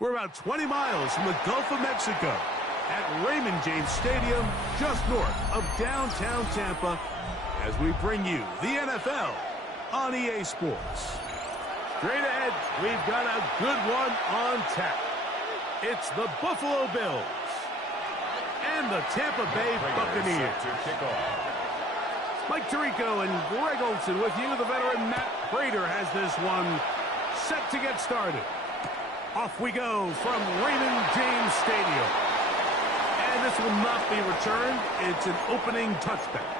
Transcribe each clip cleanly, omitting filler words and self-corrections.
We're about 20 miles from the Gulf of Mexico at Raymond James Stadium, just north of downtown Tampa, as we bring you the NFL on EA Sports. Straight ahead, we've got a good one on tap. It's the Buffalo Bills and the Tampa Bay Buccaneers. Mike Tirico and Greg Olsen with you. The veteran Matt Prater has this one set to get started. Off we go from Raymond James Stadium. And this will not be returned. It's an opening touchback.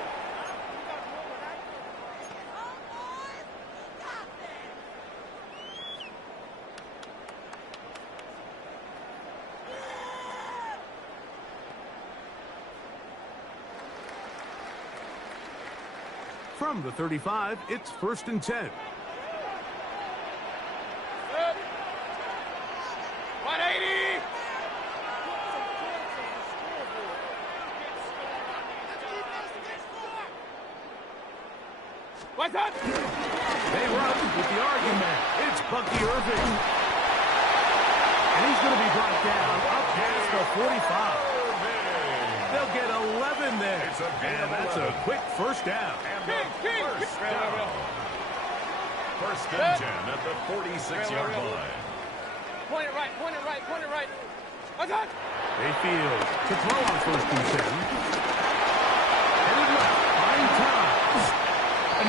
From the 35, it's 1st and 10. 180! What's up? They run with the argument. It's Bucky Irving. And he's going to be brought down up past the 45. They'll get 11 there. And that's a quick first down. First down. 1st and 10 at the 46-yard line. Point it right, point it right, point it right. What's up? Mayfield to throw on 1st and 10. Headed left, fine time.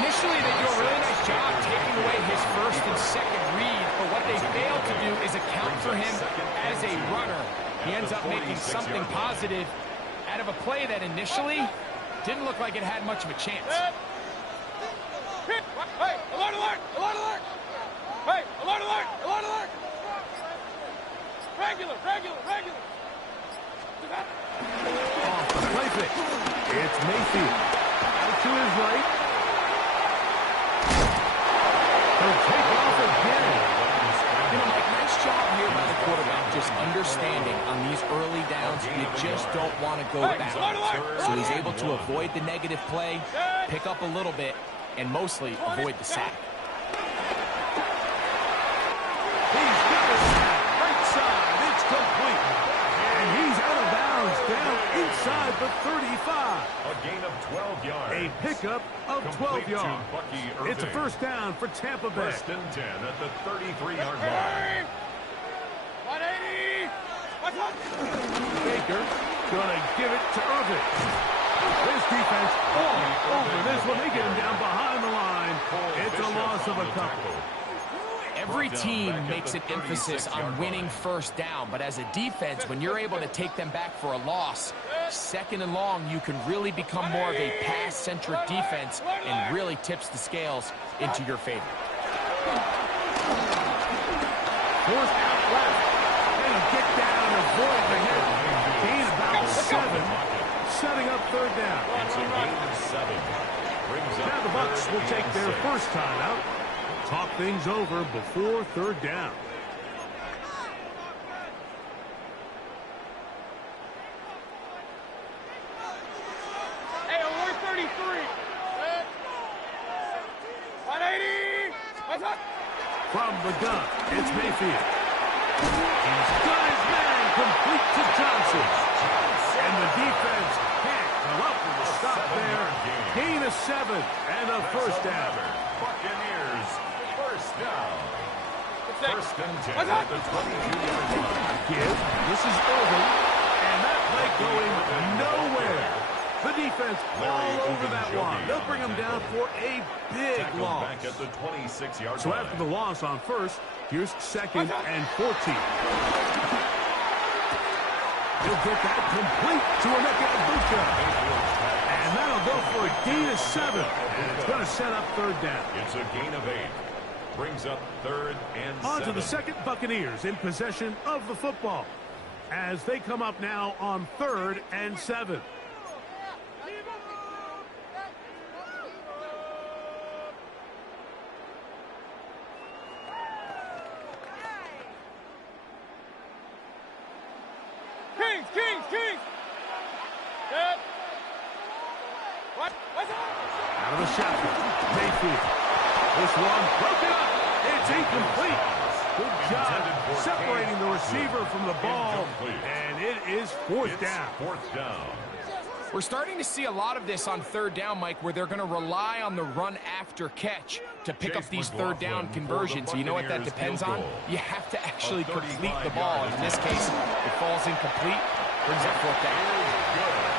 Initially, they do a really nice job taking away his 1st and 2nd read, but what they failed to do is account for him as a runner. He ends up making something positive out of a play that initially didn't look like it had much of a chance. Hey, alert, alert, alert, alert. Hey, alert, alert, alert, alert. Regular, regular, regular. Off the play fake. It's Mayfield. Out to his right. He'll take off again. You know, Mike, nice job here by the quarterback just understanding on these early downs you just don't want to go back. So he's able to avoid the negative play, pick up a little bit, and mostly avoid the sack. He's got it now. Right side. It's complete. And he's out of bounds down inside the 35. A gain of 12 yards. A pickup of 12 yards. It's a first down for Tampa Bay. 1st and 10 at the 33-yard line. 180. What's up? Baker gonna give it to Irving. This defense all over this one. They get him down behind the line. It's a loss of a couple. Every team makes an emphasis on winning 1st down, but as a defense, when you're able to take them back for a loss, 2nd and long, you can really become more of a pass-centric defense and really tips the scales into your favor. Forced out left. And a get down and avoid the hit. Gain about 7. Setting up 3rd down. It's a gain of 7. Now the Bucs will take their first time out. Talk things over before 3rd down. Hey, alert 33. 180. What's up? From the gun, it's Mayfield. He's got his man complete to Johnson. And the defense can't come up with a stop there. Gain of 7 and a first down. Buccaneers, first down. 1st and 10 What's up? at the 22-yard line. Give. This is Irving. And that play going nowhere. The defense all over that one. They'll bring him down for a big loss. Back at the 26-yard So line. after the loss on 1st, here's 2nd and 14. He'll get that complete to Emeka Egbuka. And that'll go for a gain of 7. And it's going to set up 3rd down. It's a gain of 8. Brings up 3rd and 7. On to the 2nd, Buccaneers in possession of the football as they come up now on 3rd and 7. Kings, Kings, Kings. Good. What's up? Out of the shotgun, Mayfield. This one broken up. It's incomplete. Good job separating the receiver from the ball, and it is fourth down. We're starting to see a lot of this on third down, Mike, where they're going to rely on the run after catch to pick up these third down conversions. So you know what that depends on? You have to actually complete the ball. And in this case, it falls incomplete, brings up fourth down.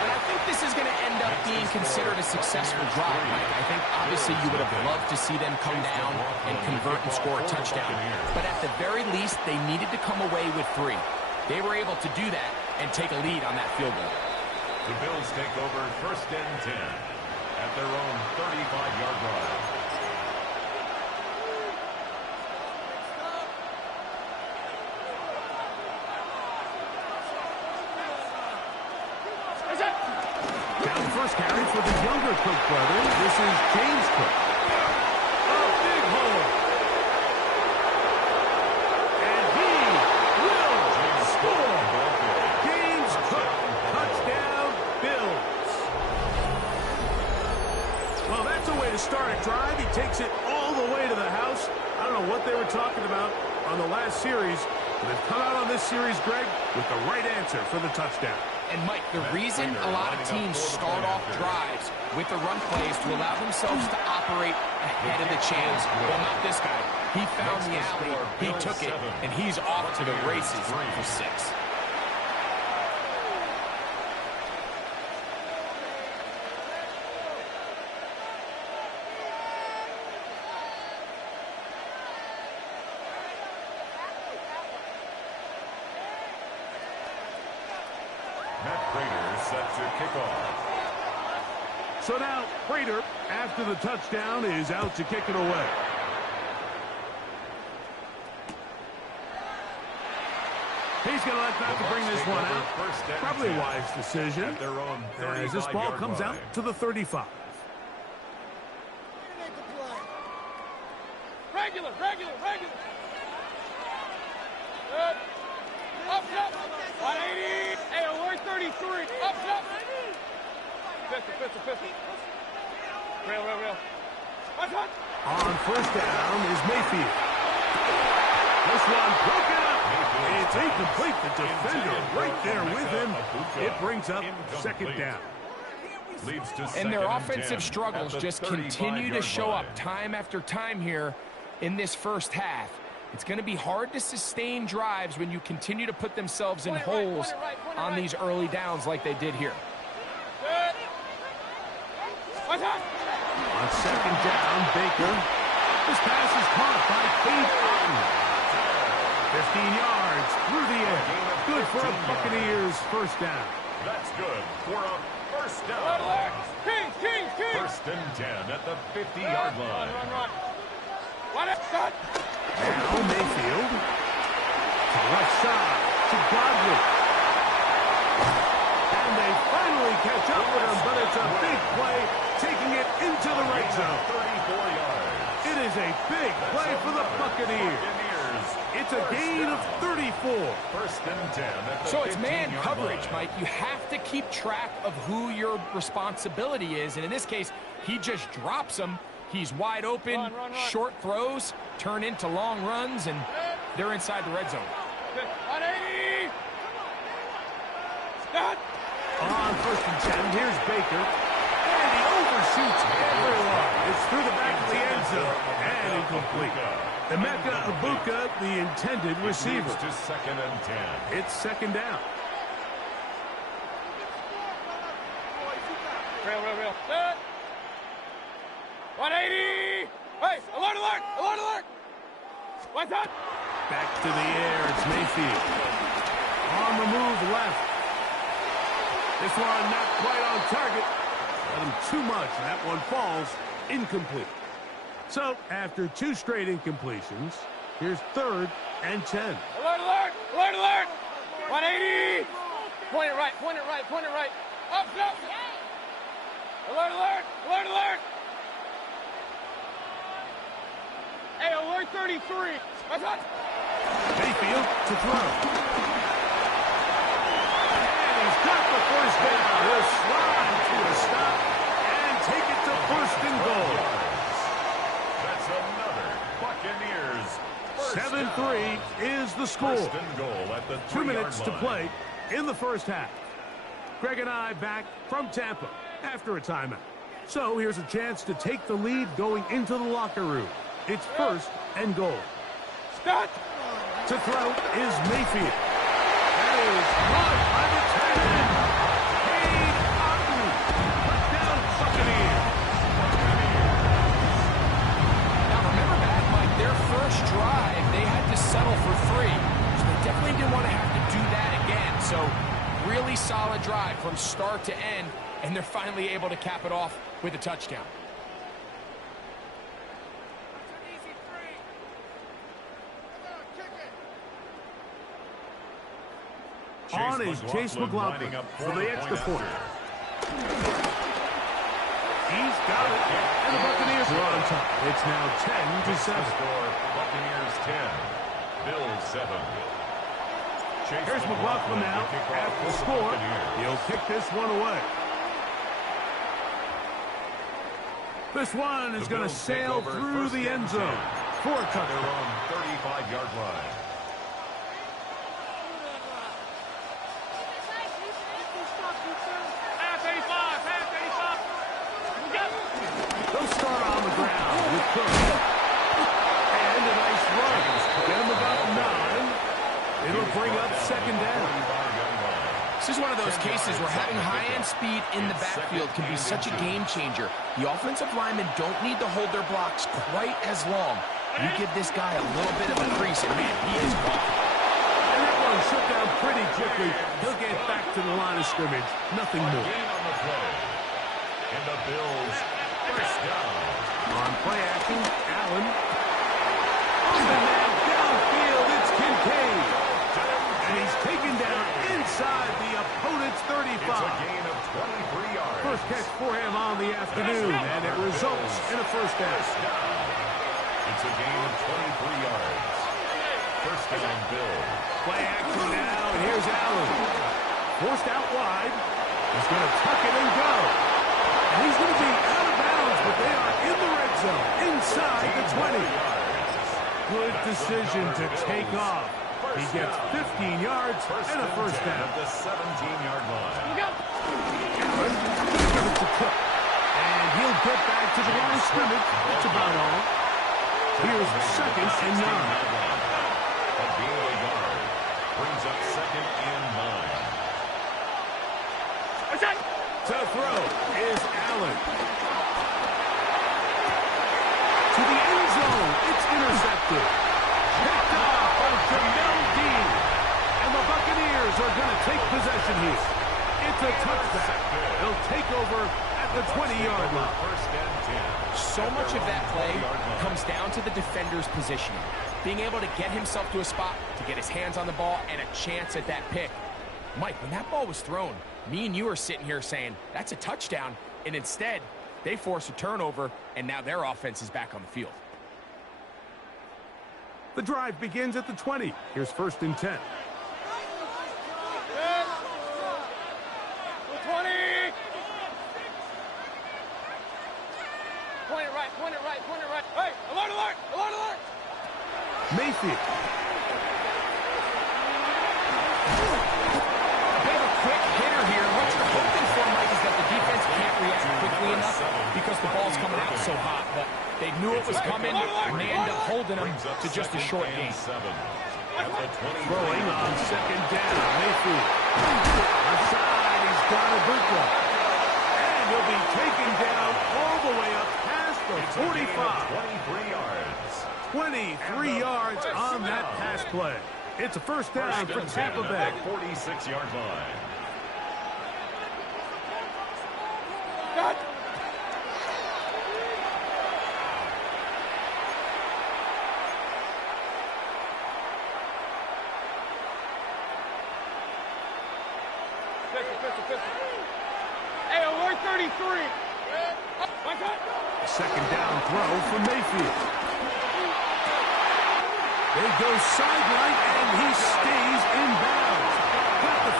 And I think this is going to end up being considered a successful drive, Mike. I think obviously you would have loved to see them come down and convert and score a touchdown. But at the very least, they needed to come away with 3. They were able to do that and take a lead on that field goal. The Bills take over first and 10 at their own 35-yard line. Down the first carry for the younger Cook brothers. This is James Cook. A big hole. And he will score. James Cook, touchdown, Bills. Well, that's a way to start a drive. He takes it all the way to the house. I don't know what they were talking about on the last series, but they've come out on this series, Greg, with the right answer for the touchdown. And, Mike, the reason a lot of teams start off drives with the run plays to allow themselves to operate ahead of the chains. Well, not this guy. He found the alley, he took it, and he's off to the races for 6. So now, Prater, after the touchdown, is out to kick it away. He's going to let that to bring this one out. Probably a wise decision, as this ball comes out to the 35. Regular. Good. Up, 180. Hey, alert 33. Up. 50. Real. On first down is Mayfield. This one broken up. It's incomplete. The defender right there with him. It brings up second down. And their offensive struggles just continue to show up time after time here in this first half. It's going to be hard to sustain drives when you continue to put themselves in holes on these early downs like they did here. On second down, Baker. This pass is caught by Cade Otton. 15 yards through the air. Good for a Buccaneers first down. That's good for a first down. Kings. First and 10 at the 50-yard line. Run. Now Mayfield to the left side to Godwin. And they finally catch up with him, but it's a big play, taking it into the red zone. 34 yards. It is a big play for the Buccaneers. It's a gain of 34. First and 10 at the So it's man 15-yard coverage, line. Mike. You have to keep track of who your responsibility is. And in this case, he just drops him. He's wide open. Run. Short throws turn into long runs, and they're inside the red zone. 180. Stop. On first and 10, here's Baker. And he overshoots everyone. It's through the back of the end zone. And incomplete. Emeka Ibuka, the intended receiver. To second and 10. It's second down. Real. Set. 180. Hey, alert. What's up? Back to the air, it's Mayfield. On the move left. This one not quite on target. Got him too much, and that one falls incomplete. So, after 2 straight incompletions, here's third and 10. Alert. 180. Point it right. Up. Alert. Hey, alert 33. What's up? Mayfield to throw. And he's got the first down. He'll slide to a stop and take it to first and goal. That's another Buccaneers first 7th 3 is the score. First and goal at the 2 3-yard minutes to line. play in the first half. Greg and I back from Tampa after a timeout. So here's a chance to take the lead going into the locker room. It's first and goal. Start. To throw is Mayfield. That is caught by the tight end. Cade Otton. Touchdown Buccaneers. Now remember back, Mike, their first drive, they had to settle for 3. So they definitely didn't want to have to do that again. So really solid drive from start to end, and they're finally able to cap it off with a touchdown. On is Chase McLaughlin for the extra point. He's got it, and the Buccaneers are on top. It's now 10-7. Score, Buccaneers 10, Bills 7. Here's McLaughlin now after the score. He'll kick this one away. This one is going to sail through the end zone for a touchdown. Their own 35-yard line. They'll start on the ground with Cook. And a nice run. Get him about 9. It'll bring up second down. This is one of those cases where having high-end speed in the backfield can be such a game changer. The offensive linemen don't need to hold their blocks quite as long. You give this guy a little bit of a crease, and man, he is gone. And that one shut down pretty quickly. He'll get back to the line of scrimmage. Nothing more. Gain on the play. And the Bills first down. On play action, Allen. Open man downfield, it's Kincaid. And he's taken down inside the opponent's 35. It's a gain of 23 yards. First catch for him on the afternoon, and it results in a first down. It's a gain of 23 yards. First down, Bills. Play action now, and here's Allen. Forced out wide. He's going to tuck it and go. And he's going to be out of bounds, but they are in the red zone, inside the 20. Good decision to take off. He gets 15 yards and a first down. At the 17-yard line. Allen, give it to Cook. And he'll get back to the line of scrimmage. That's about all. Here's second and 9. A gain of a yard. Brings up second and 9. To throw is Allen. To the end zone. It's intercepted. Picked off by Jamel Dean. And the Buccaneers are going to take possession here. It's a touchback. They'll take over at the 20-yard line. First and 10. So much of that play comes down to the defender's positioning. Being able to get himself to a spot, to get his hands on the ball, and a chance at that pick. Mike, when that ball was thrown, me and you are sitting here saying, that's a touchdown. And instead, they force a turnover, and now their offense is back on the field. The drive begins at the 20. Here's first and 10. 20. Point it right, point it right, point it right. Hey, alert, alert, alert, alert. Mayfield. Quick hitter here. What you're hoping for, Mike, is that the defense can't react quickly enough because the ball's coming out so hot. But they knew it was coming, and they end up holding them to just a short gain. Throwing on second down. Mayfield. Aside, he's got a Ibuka. And he'll be taken down all the way up past the 45. 23 yards. 23 yards on that pass play. It's a first down for Tampa Bay. 46-yard line. Got. Pistol. Hey, alert 33. Second down throw for Mayfield. They go sideline, and he stays in bounds. Got the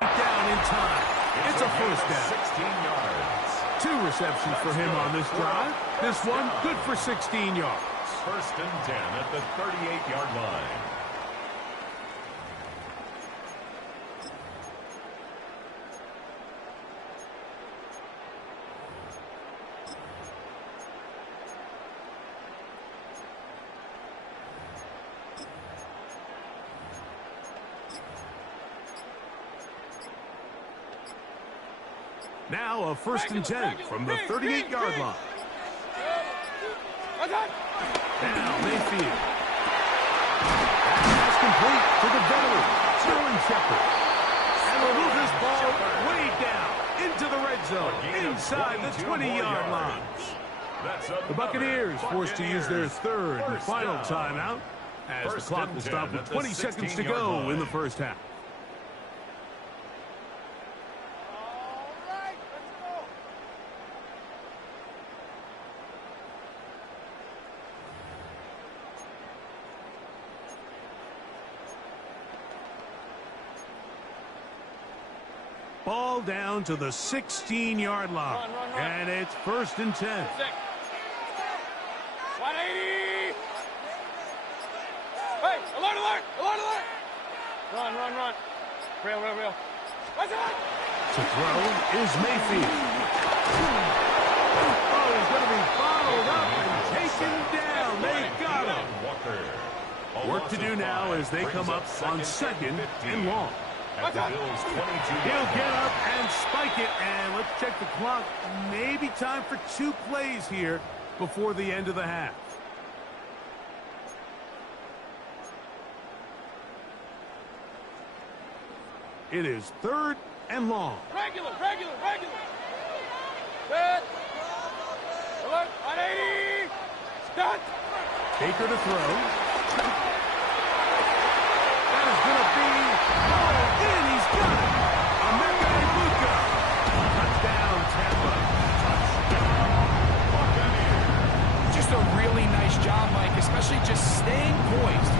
down in time. It's a first down. 16 yards. 2 receptions for him on this drive. This one good for 16 yards. First and 10 at the 38-yard line. Now a first and 10 from the 38-yard line. Now Mayfield. Pass complete to the veteran, Sterling Shepard. And will move this ball way down into the red zone, inside the 20-yard line. The Buccaneers forced to use their third and final timeout as the clock will stop with 20 seconds to go in the first half. Ball down to the 16-yard line. Run. And it's first and 10. 180. Hey, alert. Run. Real. What's that? To throw is Mayfield. Oh, he's going to be followed up and taken down. They got him. Work to do now as they come up on second and long. At the Bills' 22. He'll get up and spike it, and let's check the clock. Maybe time for 2 plays here before the end of the half. It is third and long. Regular. Set. Alert. 180. Start. Baker to throw. That is going to be hauled in. He's got it. Emeka Egbuka. Touchdown, Tampa. Touchdown. Just a really nice job, Mike, especially just staying poised.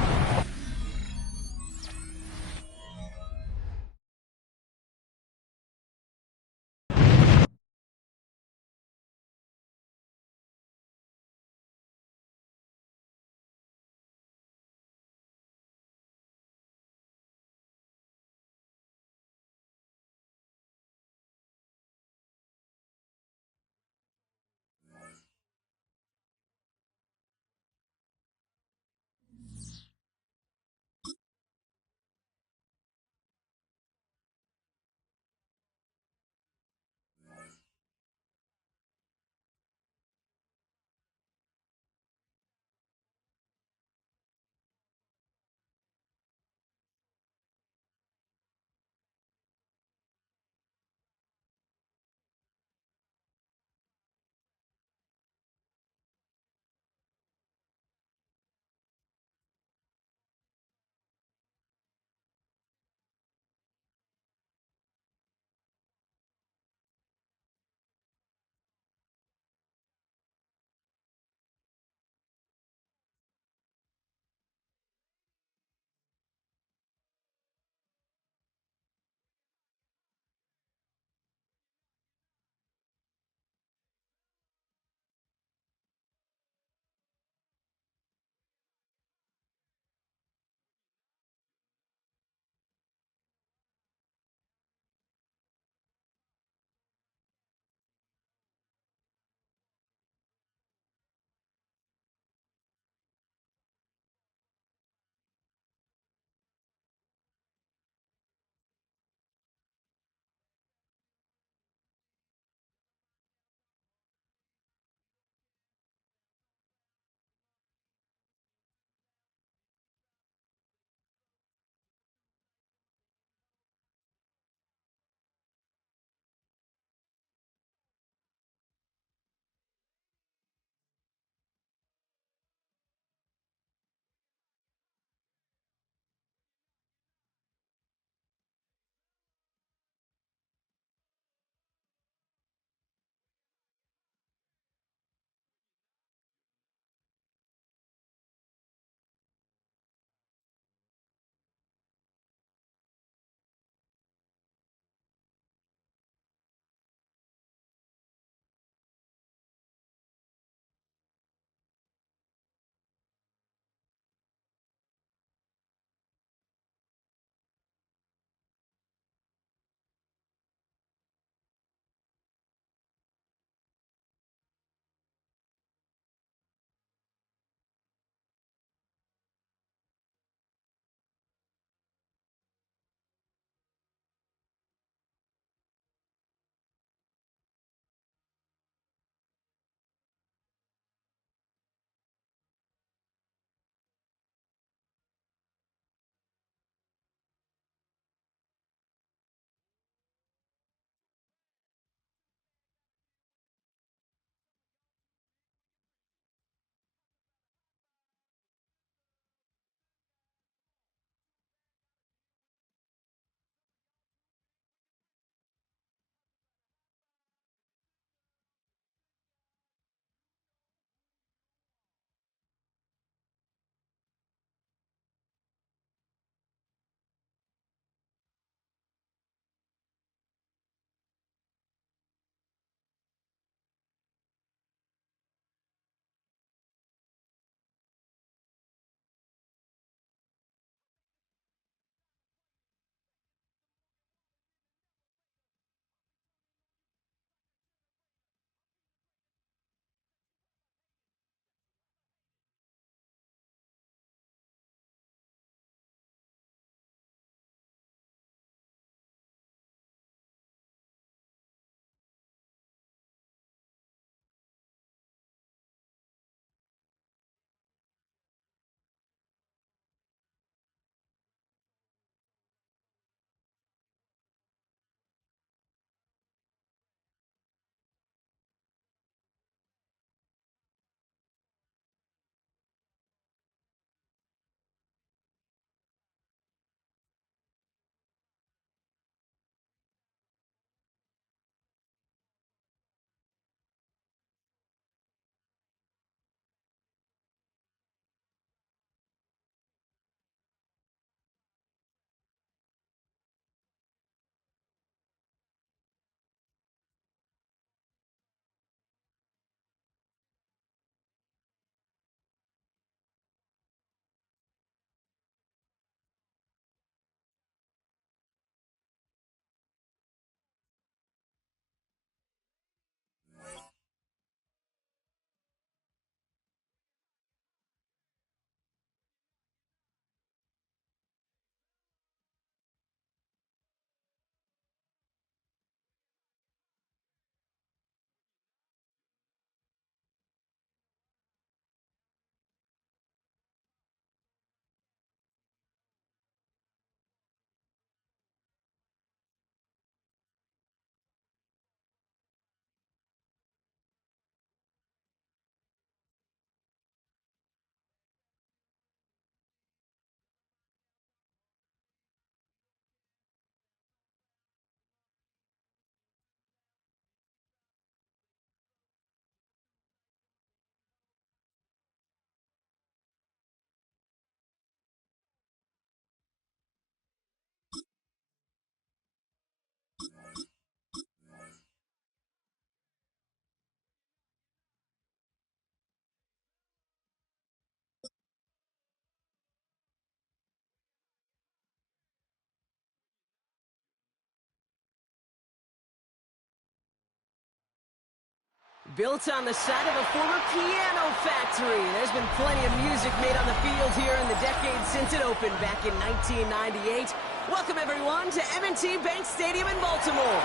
Built on the site of a former piano factory, there's been plenty of music made on the field here in the decades since it opened back in 1998. Welcome, everyone, to M&T Bank Stadium in Baltimore.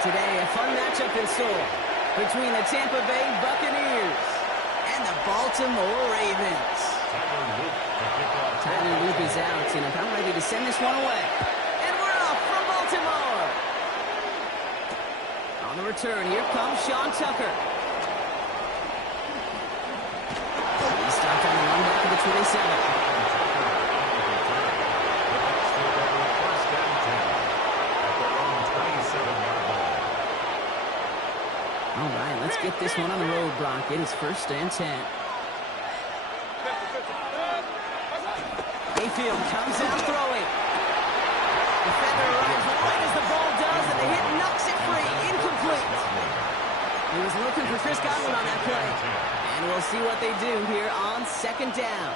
Today, a fun matchup in store between the Tampa Bay Buccaneers and the Baltimore Ravens. Tyler Loop is out, and I'm ready to send this one away. And we're off from Baltimore. On the return, here comes Sean Tucker. He stopped on the run back of the 27. All right, let's get this one on the road, Brock. It is 1st and 10. Mayfield comes out throwing. Defender arrives right as the ball does, and the hit knocks it free. Incomplete. He was looking for Chris Godwin on that play. And we'll see what they do here on 2nd down.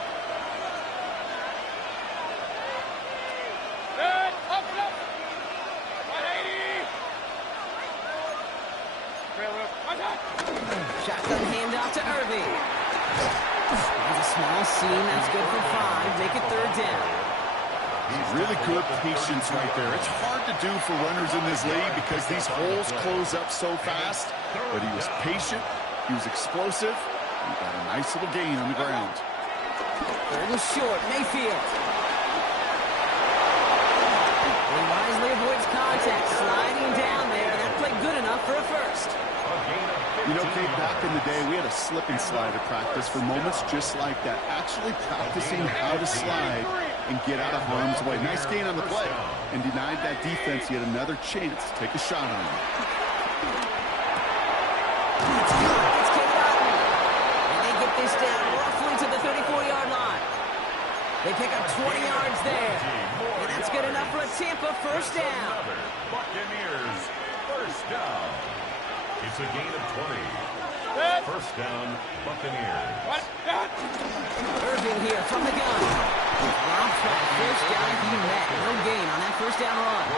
Shotgun handoff to Irving. There's a small seam. That's good for 5. Make it 3rd down. Really good patience right there. It's hard to do for runners in this league because these holes close up so fast. But he was patient. He was explosive. He got a nice little gain on the ground. 3rd and short. Mayfield. He wisely avoids contact. Sliding down there. That played good enough for a first. You know, Kate, back in the day, we had a slip and slide at practice for moments just like that. Actually practicing how to slide and get out of harm's way. Nice gain on the play, and denied that defense yet another chance to take a shot on him. It's good. It's Kate Otten. And they get this down roughly to the 34-yard line. They pick up 20 yards there. And that's good enough for a Tampa 1st down. Buccaneers, 1st down. It's a gain of 20. 1st down, Buccaneers. Irving here from the gun. Rob Flat, 1st down, he met. No gain on that 1st down run.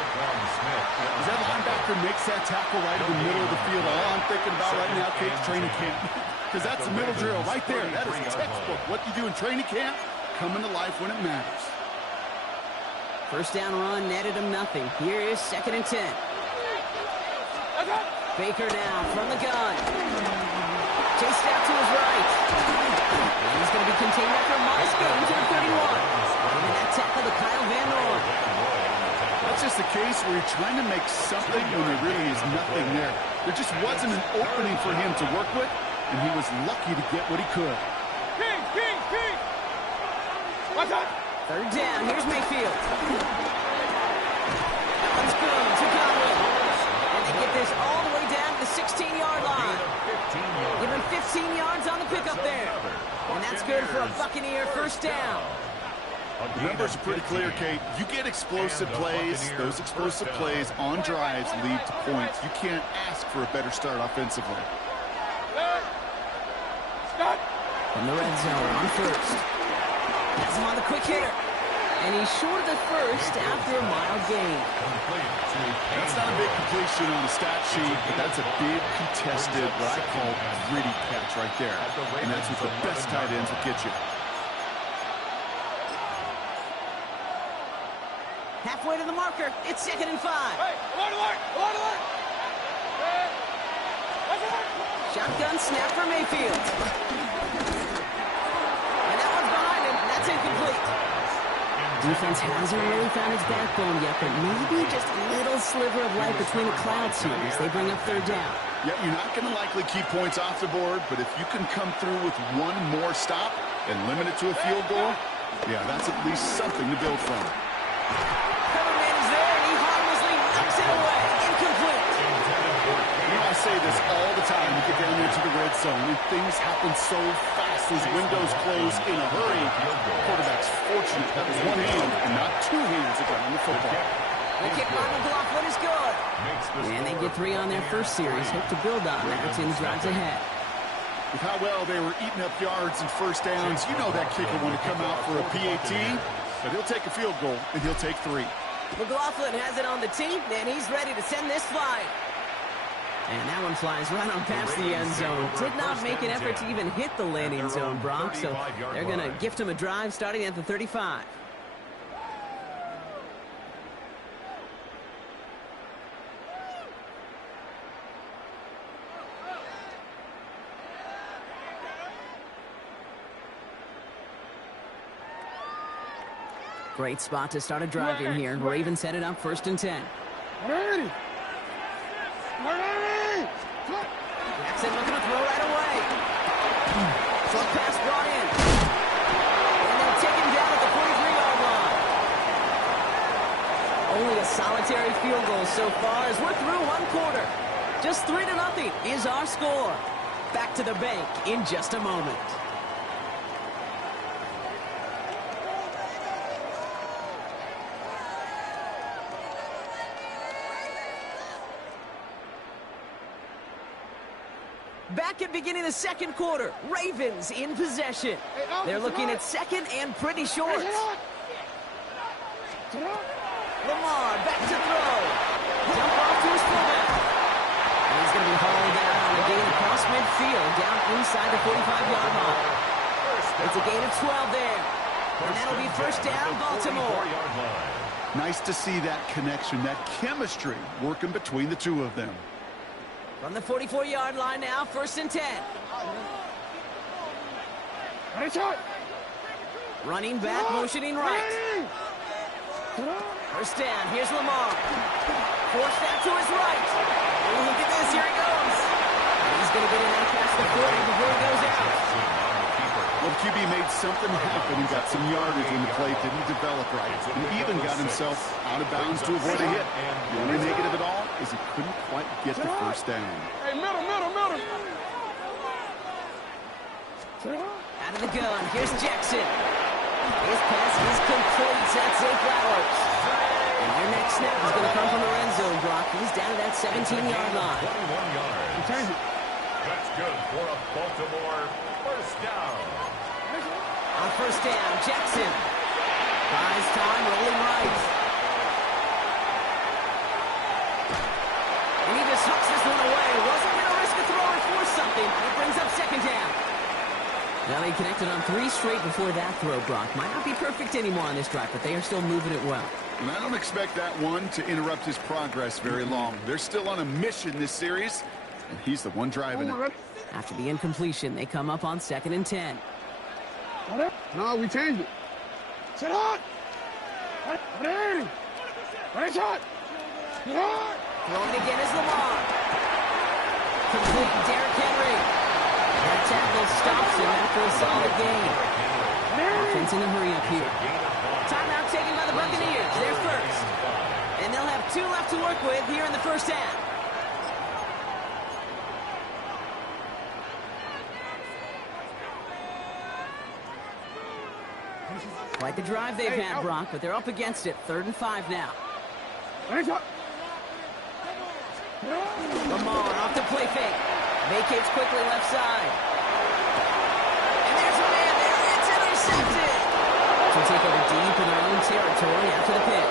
As that linebacker makes that tackle right in the middle of the field, all I'm thinking about right now, Kate's training camp. Because that's the middle drill right there. That is textbook. What you do in training camp, coming to life when it matters. 1st down run netted him nothing. Here is 2nd and 10. Baker now from the gun. Chased out to his right. And he's going to be contained after a modest gain to the 31. And that tackle to Kyle Van Noy. That's just the case where you're trying to make something when there really is nothing there. There just wasn't an opening for him to work with, and he was lucky to get what he could. King! 3rd down. Here's Mayfield. Let's go to Godwin. And they get this all the way down to the 16-yard line. Give him 15 yards on the pickup there. And that's good for a Buccaneer 1st down. The numbers are pretty clear, Kate. You get explosive plays. Those explosive plays on drives lead to points. You can't ask for a better start offensively. From the red zone on 1st. Has him on the quick hitter. And he's short of the 1st after a mild gain. That's not a big completion on the stat sheet, but that's a big contested, what I call gritty catch right there. And that's what the best tight ends will get you. Halfway to the marker. It's 2nd and 5. Hey, alert! Shotgun snap for Mayfield. And that one's behind him. That's incomplete. Defense hasn't really found its backbone yet, but maybe just a little sliver of light between the clouds here as they bring up 3rd down. Yeah, you're not going to likely keep points off the board, but if you can come through with one more stop and limit it to a field goal, yeah, that's at least something to build from. Coverman is there, and he harmlessly knocks it away. Incomplete. You know, I say this all the time. You get down there to the red zone, and things happen so fast as windows close in a hurry. Quarterback's fortunate that was one hand and not two hands that got on the football. The kick by McLaughlin is good. get 3 on their first series. Hope to build on that in drives ahead. With how well they were eating up yards and first downs, you know that kicker want to come out for a PAT, but he'll take a field goal, and he'll take 3. McLaughlin has it on the tee, and he's ready to send this flying. And that one flies right on past the end zone. Did not make an effort to even hit the landing zone, Brock, so they're going to gift him a drive starting at the 35. Great spot to start a drive in here. Ravens headed up 1st and 10. Jackson looking to throw right away. Short pass brought in. And they'll take him down at the 43-yard line. Only a solitary field goal so far as we're through 1 quarter. Just 3-0 is our score. Back to the bank in just a moment. Back at beginning the 2nd quarter, Ravens in possession. They're looking at 2nd and pretty short. Lamar back to throw. Jump off to his fullback. And he's going to be hauled down on a gain across midfield, down inside the 45-yard line. It's a gain of 12 there. And that'll be 1st down, Baltimore. Nice to see that connection, that chemistry working between the two of them. From the 44-yard line now, 1st and 10. Running back, motioning right. 1st down, here's Lamar. Forced out to his right. Oh, look at this, here he goes. And he's going to get it out past the 40 before he goes out. Well, the QB made something happen and got some yardage when the play didn't develop right. And even got himself out of bounds to avoid a hit. The only negative at all is he couldn't quite get the 1st down. Hey, middle. Out of the gun, here's Jackson. His pass is complete. That's Zay Flowers. And their next snap is going to come from the red zone, Brock. He's down to that 17-yard line. 21 yards. That's good for a Baltimore 1st down. On 1st down, Jackson. Buys time, rolling right. And he just hooks this one away. Wasn't going to risk a throw or force something. It brings up 2nd down. Now they connected on 3 straight before that throw, Brock. Might not be perfect anymore on this drive, but they are still moving it well. And I don't expect that one to interrupt his progress very long. They're still on a mission this series, and he's the one driving it. After the incompletion, they come up on 2nd and 10. No, we changed it. Sit hot. Ready. Shot. Throwing again is Lamar. Complete Derrick Henry. That tackle stops him after a solid gain. Offense in a hurry up here. Timeout taken by the Buccaneers. They're 1st. And they'll have 2 left to work with here in the 1st half. Quite the drive they've had, Brock, but they're up against it. 3rd and 5 now. Lamar off the play fake. Vacates quickly left side. And there's a man there. It's intercepted. To take over deep in their own territory after the pick.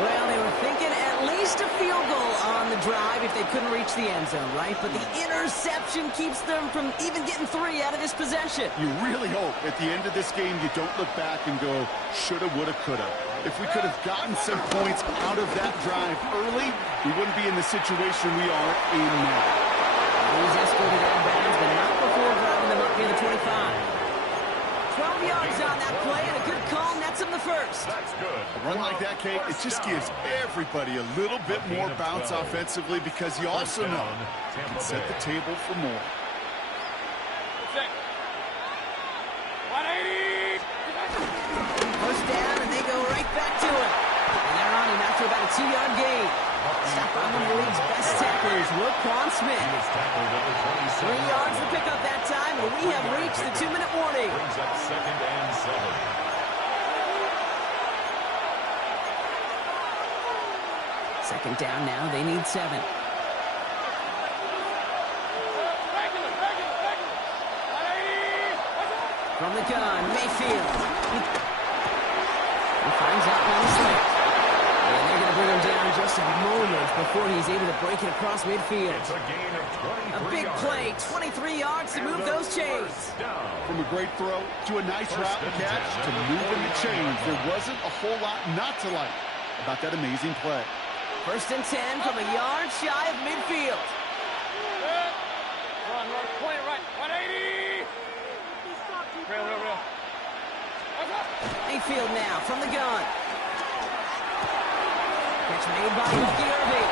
Well, they were thinking at least a field goal on the drive if they couldn't reach the end zone, right? But the interception keeps them from even getting 3 out of this possession. You really hope at the end of this game you don't look back and go, shoulda, woulda, coulda. If we could have gotten some points out of that drive early, we wouldn't be in the situation we are in now. He's escorted out of bounds, but not before driving them up near the 25. 12 yards on that play, and a good call nets him the 1st. That's good. A run like that, Kate, it just gives everybody a little bit more bounce offensively because you also know you can set the table for more. 180. 1st down, and they go right back to it. And they're on him after about a 2-yard gain. Stop by one of the league's best tacklers, Roquan Smith. 3 yards to pick up that time, and we have reached the 2-minute warning. Brings up 2nd and 7. Second down now. They need 7. From the gun, Mayfield. He finds out on the slant. And they're going to bring him down just a moment before he's able to break it across midfield. It's a gain of 23 A big yards. play, 23 yards to move those chains. From a great throw to a nice route and catch to moving the chains. There wasn't a whole lot not to like about that amazing play. First and 10 from a yard shy of midfield. Run, point it right. 180. Real. Mayfield now from the gun. Catch made by Bucky Irving.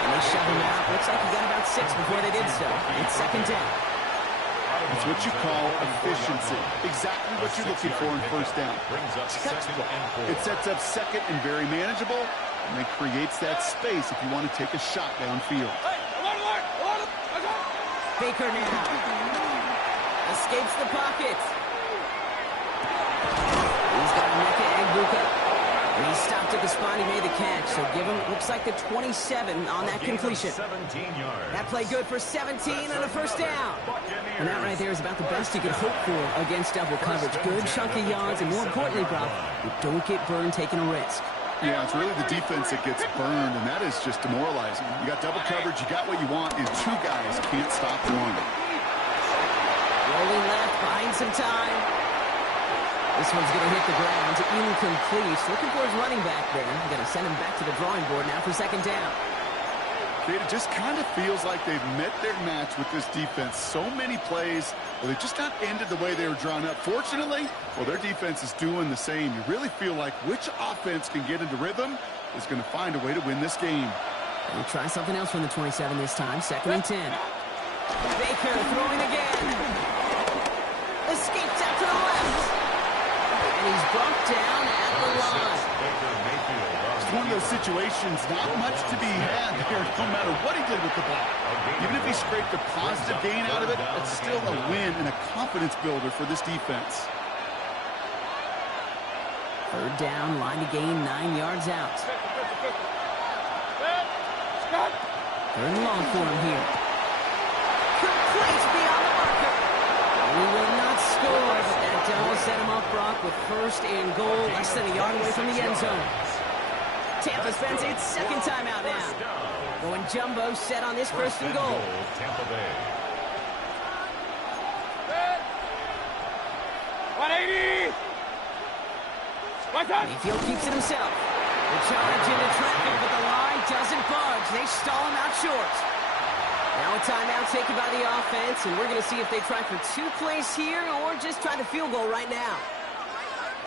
And they shove him out. Looks like he got about 6 before they did so. It's second down. It's what you call efficiency. Exactly what you're looking for in first down. Brings up second and 4. It sets up second and very manageable, and then creates that space if you want to take a shot downfield. Hey, alert. Baker now. Escapes the pocket. He's got Emeka Egbuka. And he stopped at the spot he made the catch. So give him, looks like the 27 on that completion. 17 yards. That play good for 17 and a first down. And that right there is about the best you could hope for against double coverage. Good chunky yards, and more importantly, Brock, you don't get burned taking a risk. Yeah, it's really the defense that gets burned, and that is just demoralizing. You got double coverage, you got what you want, and 2 guys can't stop one. Rolling left, buying some time. This one's going to hit the ground, incomplete. Looking for his running back there. Going to send him back to the drawing board now for second down. It just kind of feels like they've met their match with this defense. So many plays where they just not ended the way they were drawn up. Fortunately, well, their defense is doing the same. You really feel like which offense can get into rhythm is going to find a way to win this game. We'll try something else from the 27 this time. Second and 10. Baker throwing again. Escapes out to the left. And he's brought down at the line. It's one of those situations, not much to be had here, no matter what he did with the ball. Even if he scraped a positive gain out of it, it's still a win and a confidence builder for this defense. Third down, line to gain 9 yards out. Third and long for him here. Complete beyond the marker. We will not score, but that does set him up, Brock, with first and goal, less than a yard away from the end zone. Tampa spends its second timeout now. Going jumbo set on this first and goal. Tampa Bay. 180. Mayfield keeps it himself. The charge into traffic, but the line doesn't budge. They stall him out short. Now a timeout taken by the offense, and we're going to see if they try for 2 plays here or just try the field goal right now.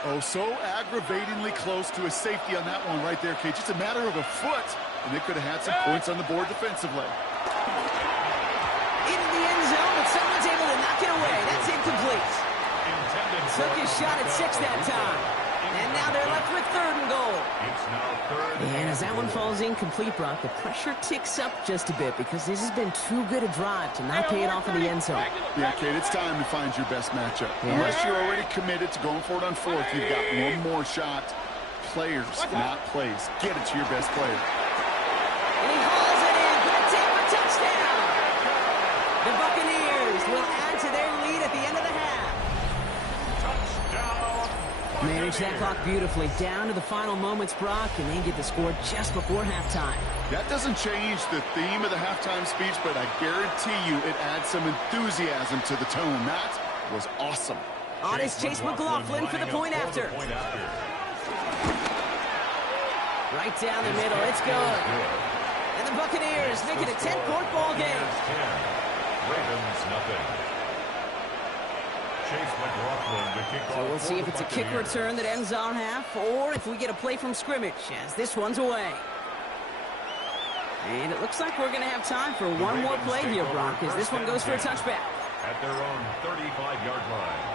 Oh, so aggravatingly close to a safety on that one right there, Kate. Just a matter of a foot, and they could have had some points on the board defensively. Into the end zone, but someone's able to knock it away. That's incomplete. Took his shot at 6 that time. And now they're left with third and goal. It's now third. And as that one falls incomplete, Brock, the pressure ticks up just a bit because this has been too good a drive to not pay it off in the end zone. Yeah, Kate, it's time to find your best matchup. Unless you're already committed to going for it on fourth, you've got one more shot. Players, not plays. Get it to your best player. And he hauls it in for the Tampa touchdown. The Buccaneers will add to their lead at the end of the half. Manage that clock beautifully down to the final moments, Brock, and then get the score just before halftime. That doesn't change the theme of the halftime speech, but I guarantee you it adds some enthusiasm to the tone. That was awesome. On is Chase McLaughlin for the point after. Right down the middle, it's good. And the Buccaneers make it a 10-point ball game. Ravens nothing. So we'll see if it's a kick return that ends on half, or if we get a play from scrimmage, as this one's away. And it looks like we're going to have time for one more play here, Brock, as this one goes for a touchback. At their own 35-yard line.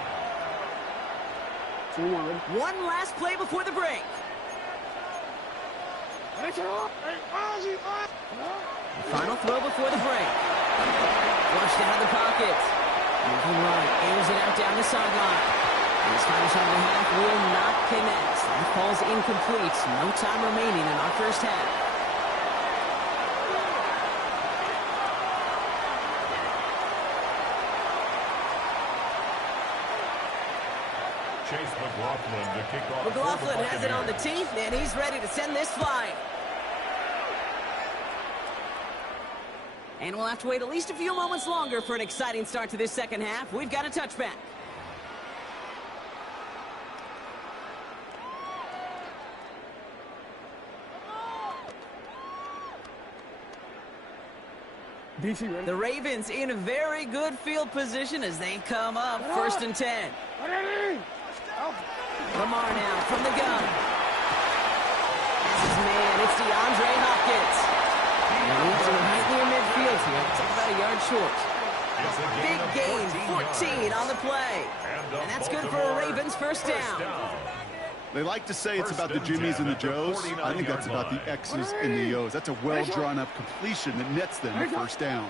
One last play before the break. The final throw before the break. Flushed out of the pocket. Moving right, airs it out down the sideline. And this final shot of the half will not connect. That falls incomplete. No time remaining in our first half. Chase McLaughlin to kick off. McLaughlin has it on the tee, and he's ready to send this flying. And we'll have to wait at least a few moments longer for an exciting start to this second half. We've got a touchback. The Ravens in a very good field position as they come up 1st and 10. Lamar now from the gun. This is man, it's DeAndre Hopkins. And he's right near midfield here. It's about a yard short. Big gain, 14 on the play. And that's good for a Ravens first down. They like to say it's about the Jimmies and the Joes. I think that's about the X's and the O's. That's a well-drawn-up completion that nets them the first down.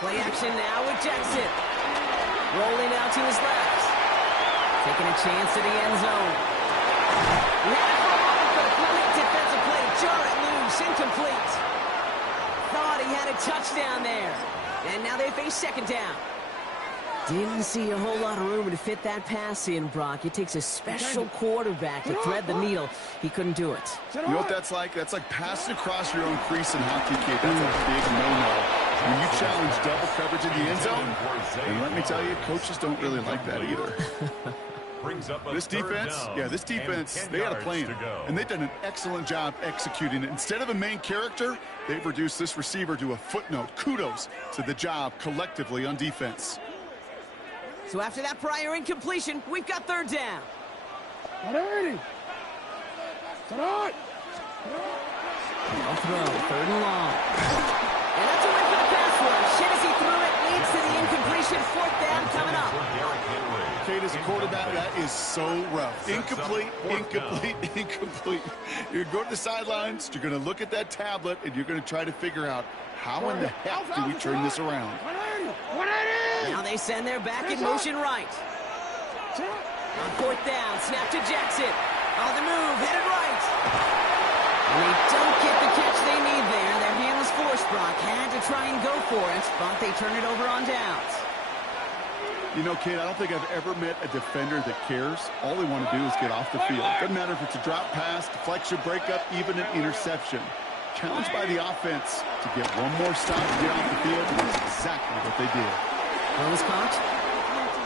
Play action now with Jackson. Rolling out to his left. Taking a chance to the end zone. He had it for a moment, but a brilliant defensive play. Jar it loose, incomplete. Thought he had a touchdown there. And now they face second down. Didn't see a whole lot of room to fit that pass in, Brock. It takes a special quarterback to thread the needle. He couldn't do it. You know what that's like? That's like passing across your own crease in hockey, Kate. That's a big no-no. When you challenge double coverage in the end zone, and let me tell you, coaches don't really like that either. This defense, they had a plan, and they've done an excellent job executing it. Instead of a main character, they've reduced this receiver to a footnote. Kudos to the job collectively on defense. So after that prior incompletion, we've got third down. I'll throw, 3rd and long. And that's away for the pass rush. Shit as he threw it, leads to the incompletion. 4th down coming up. Kate, as a quarterback, that is so rough. Incomplete. You're going to the sidelines, you're going to look at that tablet, and you're going to try to figure out how in the heck do we turn this around. Now they send their back in motion right. On 4th down, snap to Jackson. On the move, headed right. And they don't get the catch they need there. Their hand was forced, Brock. Had to try and go for it, but they turn it over on downs. You know, Kate, I don't think I've ever met a defender that cares. All they want to do is get off the field. Doesn't matter if it's a drop pass, deflection, breakup, even an interception. Challenged by the offense to get one more stop and get off the field, and that's exactly what they did. Throws caught.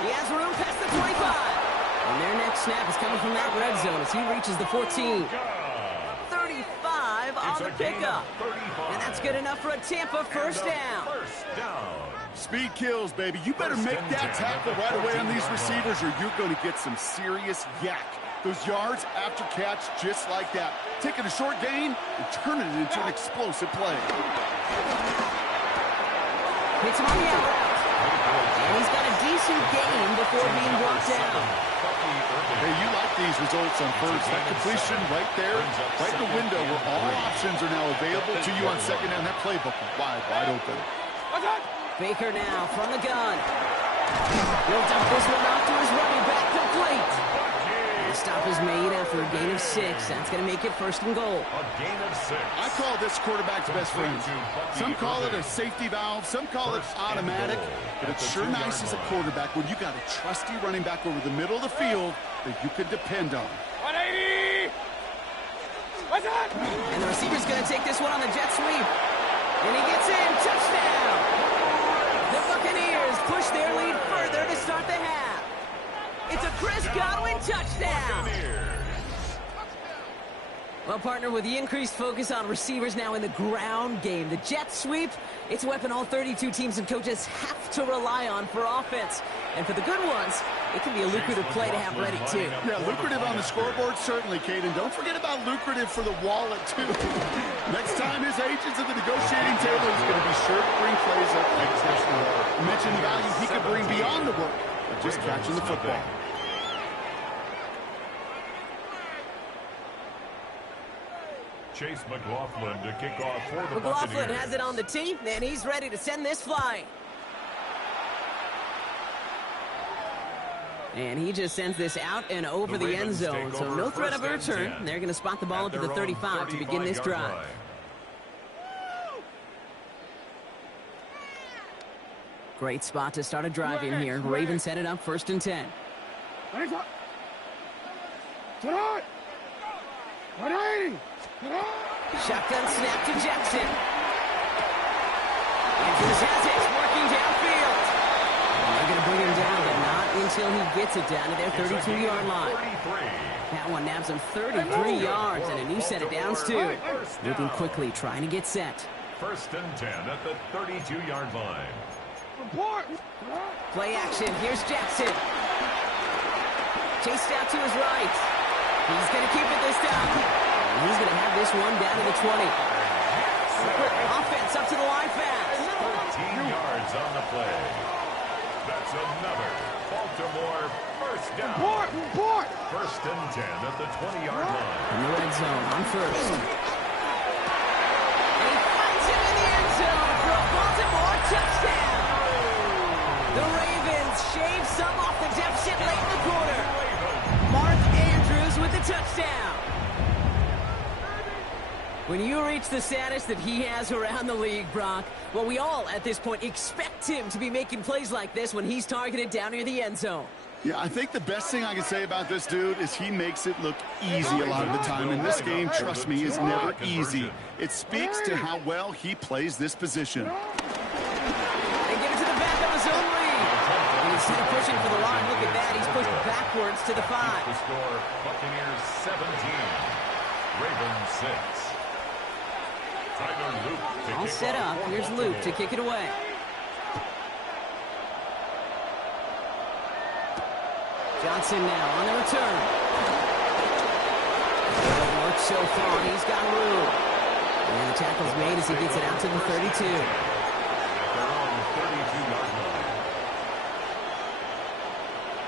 He has room past the 25. And their next snap is coming from that red zone as he reaches the 14. 35 on the pickup. And that's good enough for a Tampa first down. Speed kills, baby. You better make that tackle right away on these receivers or you're going to get some serious yak. Those yards after catch just like that. Taking a short gain and turning it into an explosive play. Hits him on the out. And he's got a decent gain before being brought down. Hey, you like these results on first. That completion right there, right in the window where all options are now available to you on second down. That playbook is wide open. Baker now from the gun. He'll dump this one off to his running back, complete. The stop is made after a gain of 6. That's going to make it 1st and goal. A gain of 6. I call this quarterback's best friend. Some call it a safety valve. Some call it automatic. But it's sure nice as a quarterback when you got a trusty running back over the middle of the field that you can depend on. 180! What's that? And the receiver's going to take this one on the jet sweep. And he gets in. Touchdown! The Buccaneers push their lead further to start the half. It's a Chris Godwin touchdown. Well, partner, with the increased focus on receivers now in the ground game, the jet sweep, it's a weapon all 32 teams and coaches have to rely on for offense. And for the good ones, it can be a lucrative play to have ready, too. Yeah, lucrative on the scoreboard, certainly, Kate. And don't forget about lucrative for the wallet, too. Next time his agents at the negotiating table is going to be sure to bring plays up like this one. Mention the value he could bring beyond the work of just catching the football. Chase McLaughlin to kick off for the McLaughlin Buccaneers. has it on the tee, and he's ready to send this flying. And he just sends this out and over the end zone, so no threat of a return. They're going to spot the ball up to the 35 to begin this drive. Great spot to start a drive in here. Ravens headed up 1st and 10. Shotgun snap to Jackson. Andrews has it, working downfield. They're going to bring him down, but not until he gets it down to their 32-yard line. That one nabs him 33 yards and a new set of downs, too. Moving quickly, trying to get set. 1st and 10 at the 32-yard line. Play action. Here's Jackson. Chased out to his right. He's going to keep it this time. And he's going to have this one down to the 20. Offense up to the line fast. 13 yards on the play. That's another Baltimore first down. 1st and 10 at the 20-yard line. In the red zone on 1st. And he finds him in the end zone for a Baltimore touchdown. The Ravens shave some off the deficit late in the quarter. Mark Andrews with the touchdown. When you reach the status that he has around the league, Brock, well, we all at this point expect him to be making plays like this when he's targeted down near the end zone. Yeah, I think the best thing I can say about this dude is he makes it look easy a lot of the time. And this game, trust me, is never easy. It speaks to how well he plays this position. And get it to the back of his own lead. And instead of pushing for the line, look at that. He's pushed backwards to the 5. The score, Buccaneers 17, Ravens 6. All set up. Here's Luke to kick it away. Johnson now on the return. Good work so far. He's got room. And the tackle's made as he gets it out to the 32.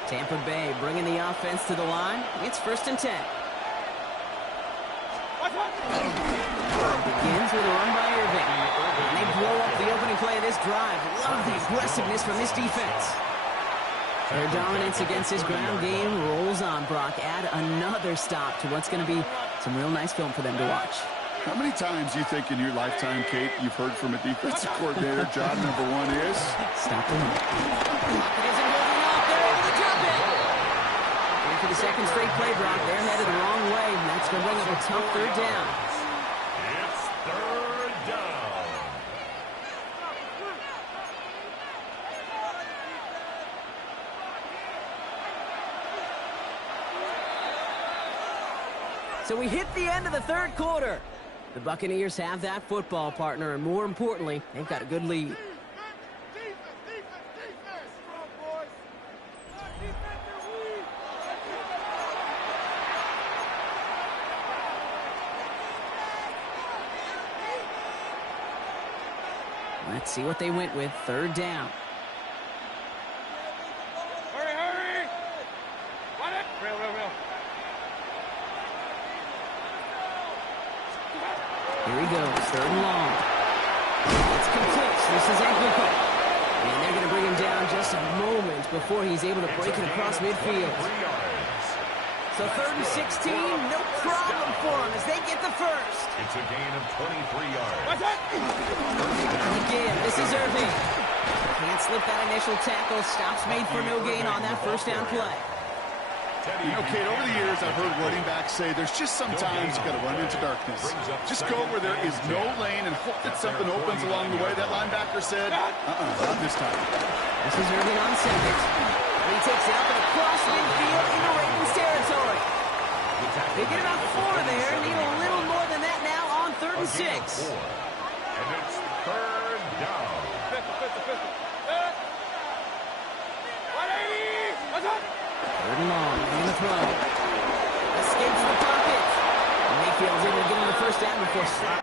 Tampa Bay bringing the offense to the line. It's 1st and 10. Begins with a run by Irving. And they blow up the opening play of this drive. Love the aggressiveness from this defense. Their dominance against his ground game rolls on, Brock. Add another stop to what's going to be some real nice film for them to watch. How many times do you think in your lifetime, Kate, you've heard from a defensive coordinator, job number 1 is? Stop the run. Pocket isn't holding off. They're able to drop it. And for the second straight play, Brock, they're headed the wrong way. And that's going to bring up a tough 3rd down. It's 3rd down. So we hit the end of the 3rd quarter. The Buccaneers have that football partner, and more importantly, they've got a good lead. Let's see what they went with. 3rd down. Hurry! Run it! Real. Here he goes, 3rd and long. It's complete. This is Aguilar. And they're going to bring him down just a moment before he's able to break it across midfield. So 3rd and 16, no problem for him as they get the first. It's a gain of 23 yards. And again, this is Irving. Can't slip that initial tackle. Stops made for no gain on that 1st down play. You know, Kate, over the years, I've heard running backs say there's just sometimes you got to run into darkness. Just go where there is no lane and hope that something opens along the way. That linebacker said, not this time. This is Irving on 2nd. And he takes it up and across midfield into Ravens territory. They get about 4 there. Need a little more than that now on 3rd and 6. And it's 3rd down. 180! 3rd and long, in the throw. Escapes the pocket. Mayfield's able to get him the 1st down before stop.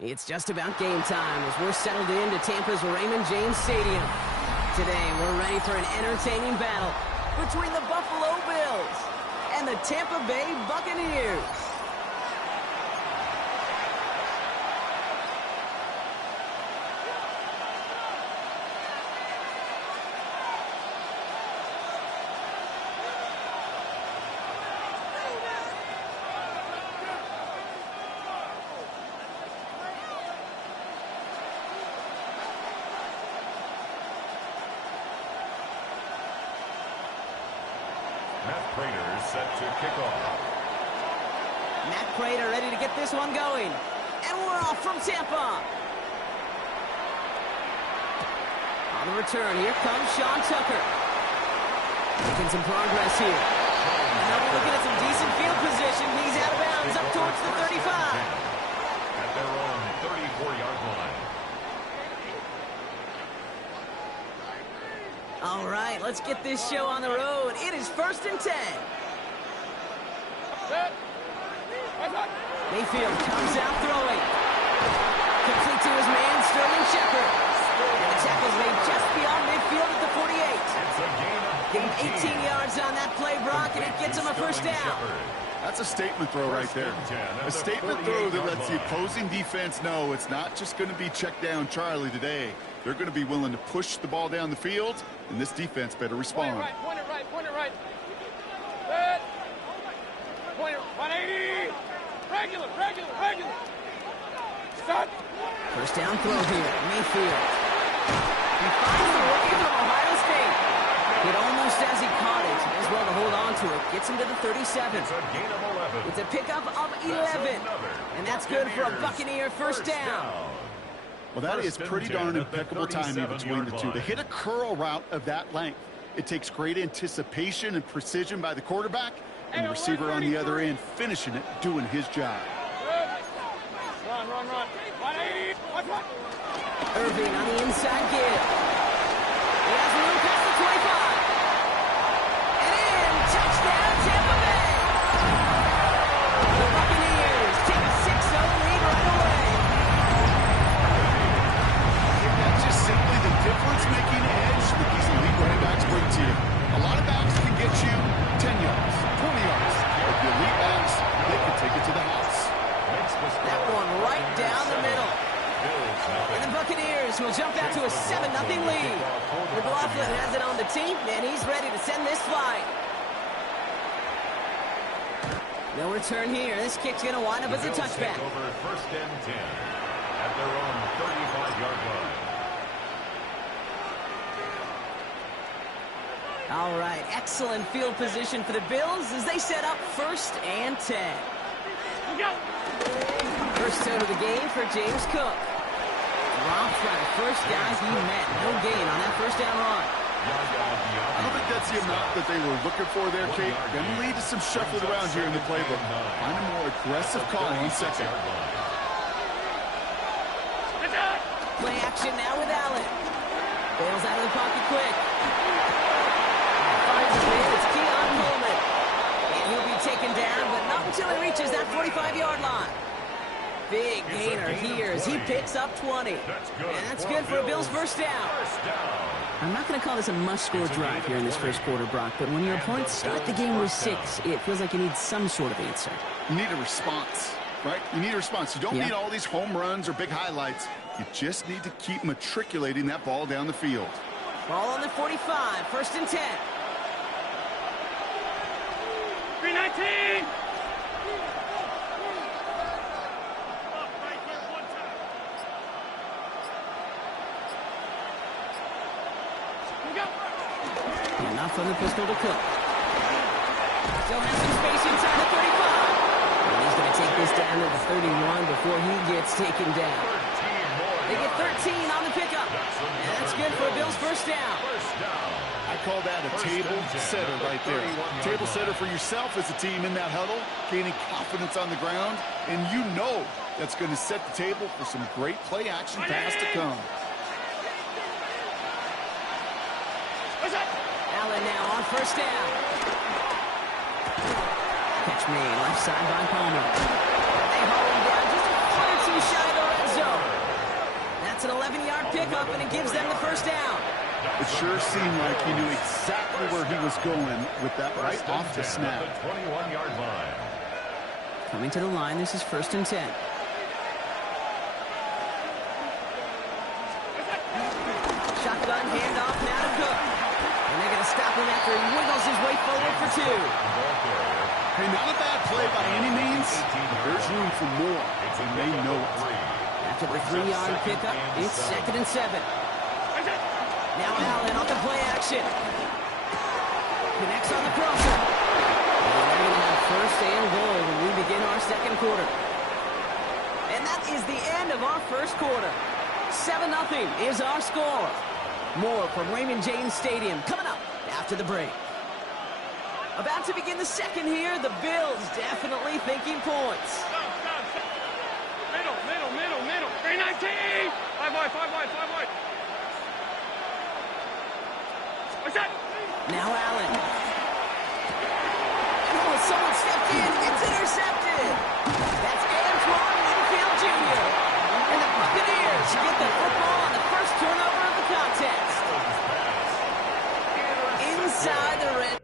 It's just about game time as we're settled into Tampa's Raymond James Stadium. Today, we're ready for an entertaining battle between the Buffalo Bills and the Tampa Bay Buccaneers. Set to kick off. Matt Prater ready to get this one going. And we're off from Tampa. On the return, here comes Sean Tucker. Making some progress here. And now we're looking at some decent field position. He's out of bounds up towards the 35. At their own 34-yard line. All right, let's get this show on the road. It is 1st and 10. Mayfield comes out throwing. Complete to his man, Sterling Shepard. And the tackle's made just beyond midfield at the 48. Gained 18 yards on that play, Brock, and it gets him a first down. That's a statement throw right there. A statement throw that lets the opposing defense know it's not just going to be check down Charlie today. They're going to be willing to push the ball down the field, and this defense better respond. Point it right. Point it 180. Regular. Stop. First down throw here, Mayfield. He finds the rookie from Ohio State. Hit almost as he caught it. As well to hold on to it. Gets him to the 37. It's a gain of 11. It's a pickup of 11. And that's good for a Buccaneer first down. Well, that is pretty darn impeccable timing between the two. To hit a curl route of that length, it takes great anticipation and precision by the quarterback, and the receiver on the other end finishing it, doing his job. Run. 180. Irving on the inside give. He has room past the 25. And in, touchdown, Tampa Bay. The Buccaneers take a 6-0 lead right away. That's just simply the difference-making edge that these elite running backs bring to you. A lot of backs can get you 10 yards, 20 yards. But the elite backs, they can take it to the house. That one right down the middle. And the Buccaneers will jump out to a 7-0 lead. McLaughlin has it on the team, and he's ready to send this flying. No return here. This kick's going to wind up as a touchback. Over 1st and 10 at their own 35-yard line. All right, excellent field position for the Bills as they set up 1st and 10. First out of the game for James Cook. Dropped by the first guy he met. No gain on that first down run. I don't think that's the amount that they were looking for there, Kate. Going to lead to some shuffling around here in the playbook. Find a more aggressive call on second. Play action now with Allen. Bails out of the pocket quick. Finds a man. It's Keon Coleman. And he'll be taken down, but not until he reaches that 45-yard line. Big gainer here as he picks up 20. And that's good for a Bills first down. I'm not going to call this a must-score drive here in this first quarter, Brock, but when your opponents start the game with 6, it feels like you need some sort of answer. You need a response, right? You need a response. You don't need all these home runs or big highlights. You just need to keep matriculating that ball down the field. Ball on the 45, 1st and 10. 319. Enough from the pistol to Cook. Still has some space inside the 35. And he's going to take this down to the 31 before he gets taken down. They get 13 on the pickup. And that's good for a Bills first down. I call that a table setter right there. Table setter for yourself as a team in that huddle, gaining confidence on the ground, and you know that's going to set the table for some great play action pass to come. Allen now on first down. Catch me left side by Palmer. They haul him down just a foot or two shy of the red That's an 11-yard pickup, and it gives them the first down. It sure seemed like he knew exactly where he was going with that right off the snap. 21-yard line. Coming to the line, this is 1st and 10. Shotgun handoff now to Cook. And they're going to stop him after he wiggles his way forward for 2. Hey, not a bad play by any means. There's room for more, and they know it. After the 3-yard pickup, it's 2nd and 7. Now Allen on the play action. Connects on the crosser. And they're going to have 1st and goal when we begin our 2nd quarter. And that is the end of our 1st quarter. 7-0 is our score. More from Raymond James Stadium coming up after the break. About to begin the 2nd here. The Bills definitely thinking points. Middle. 319. 5 wide. Now Allen. Oh, someone stepped in. It's intercepted. That's Antoine Winfield Jr. And the Buccaneers get the football on the first turnover of the contest. Inside the red.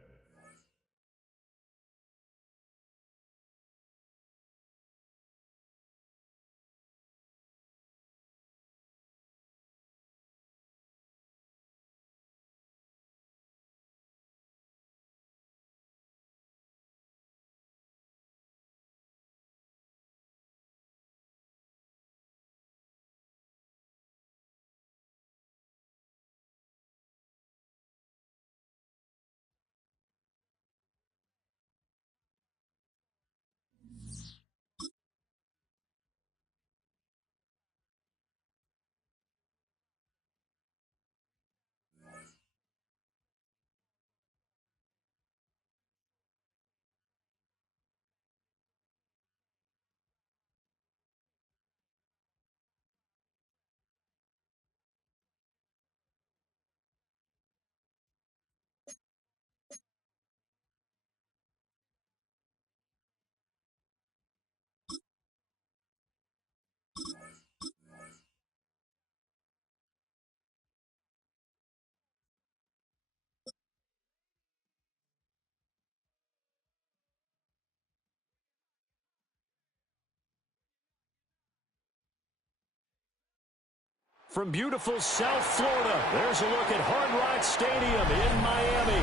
From beautiful South Florida, there's a look at Hard Rock Stadium in Miami.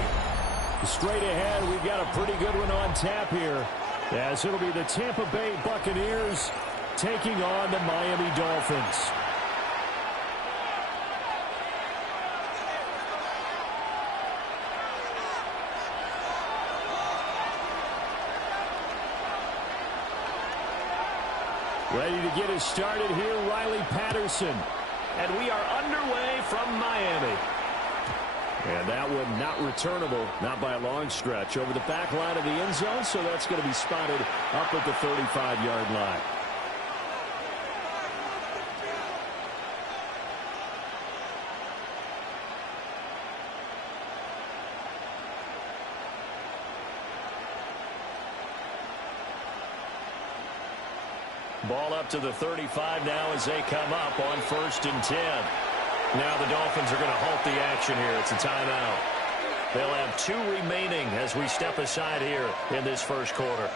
Straight ahead, we've got a pretty good one on tap here, as it'll be the Tampa Bay Buccaneers taking on the Miami Dolphins. Ready to get us started here, Riley Patterson. And we are underway from Miami. And that one not returnable, not by a long stretch, over the back line of the end zone, so that's going to be spotted up at the 35-yard line. Ball up to the 35 now as they come up on 1st and 10. Now the Dolphins are going to halt the action here. It's a timeout. They'll have 2 remaining as we step aside here in this 1st quarter.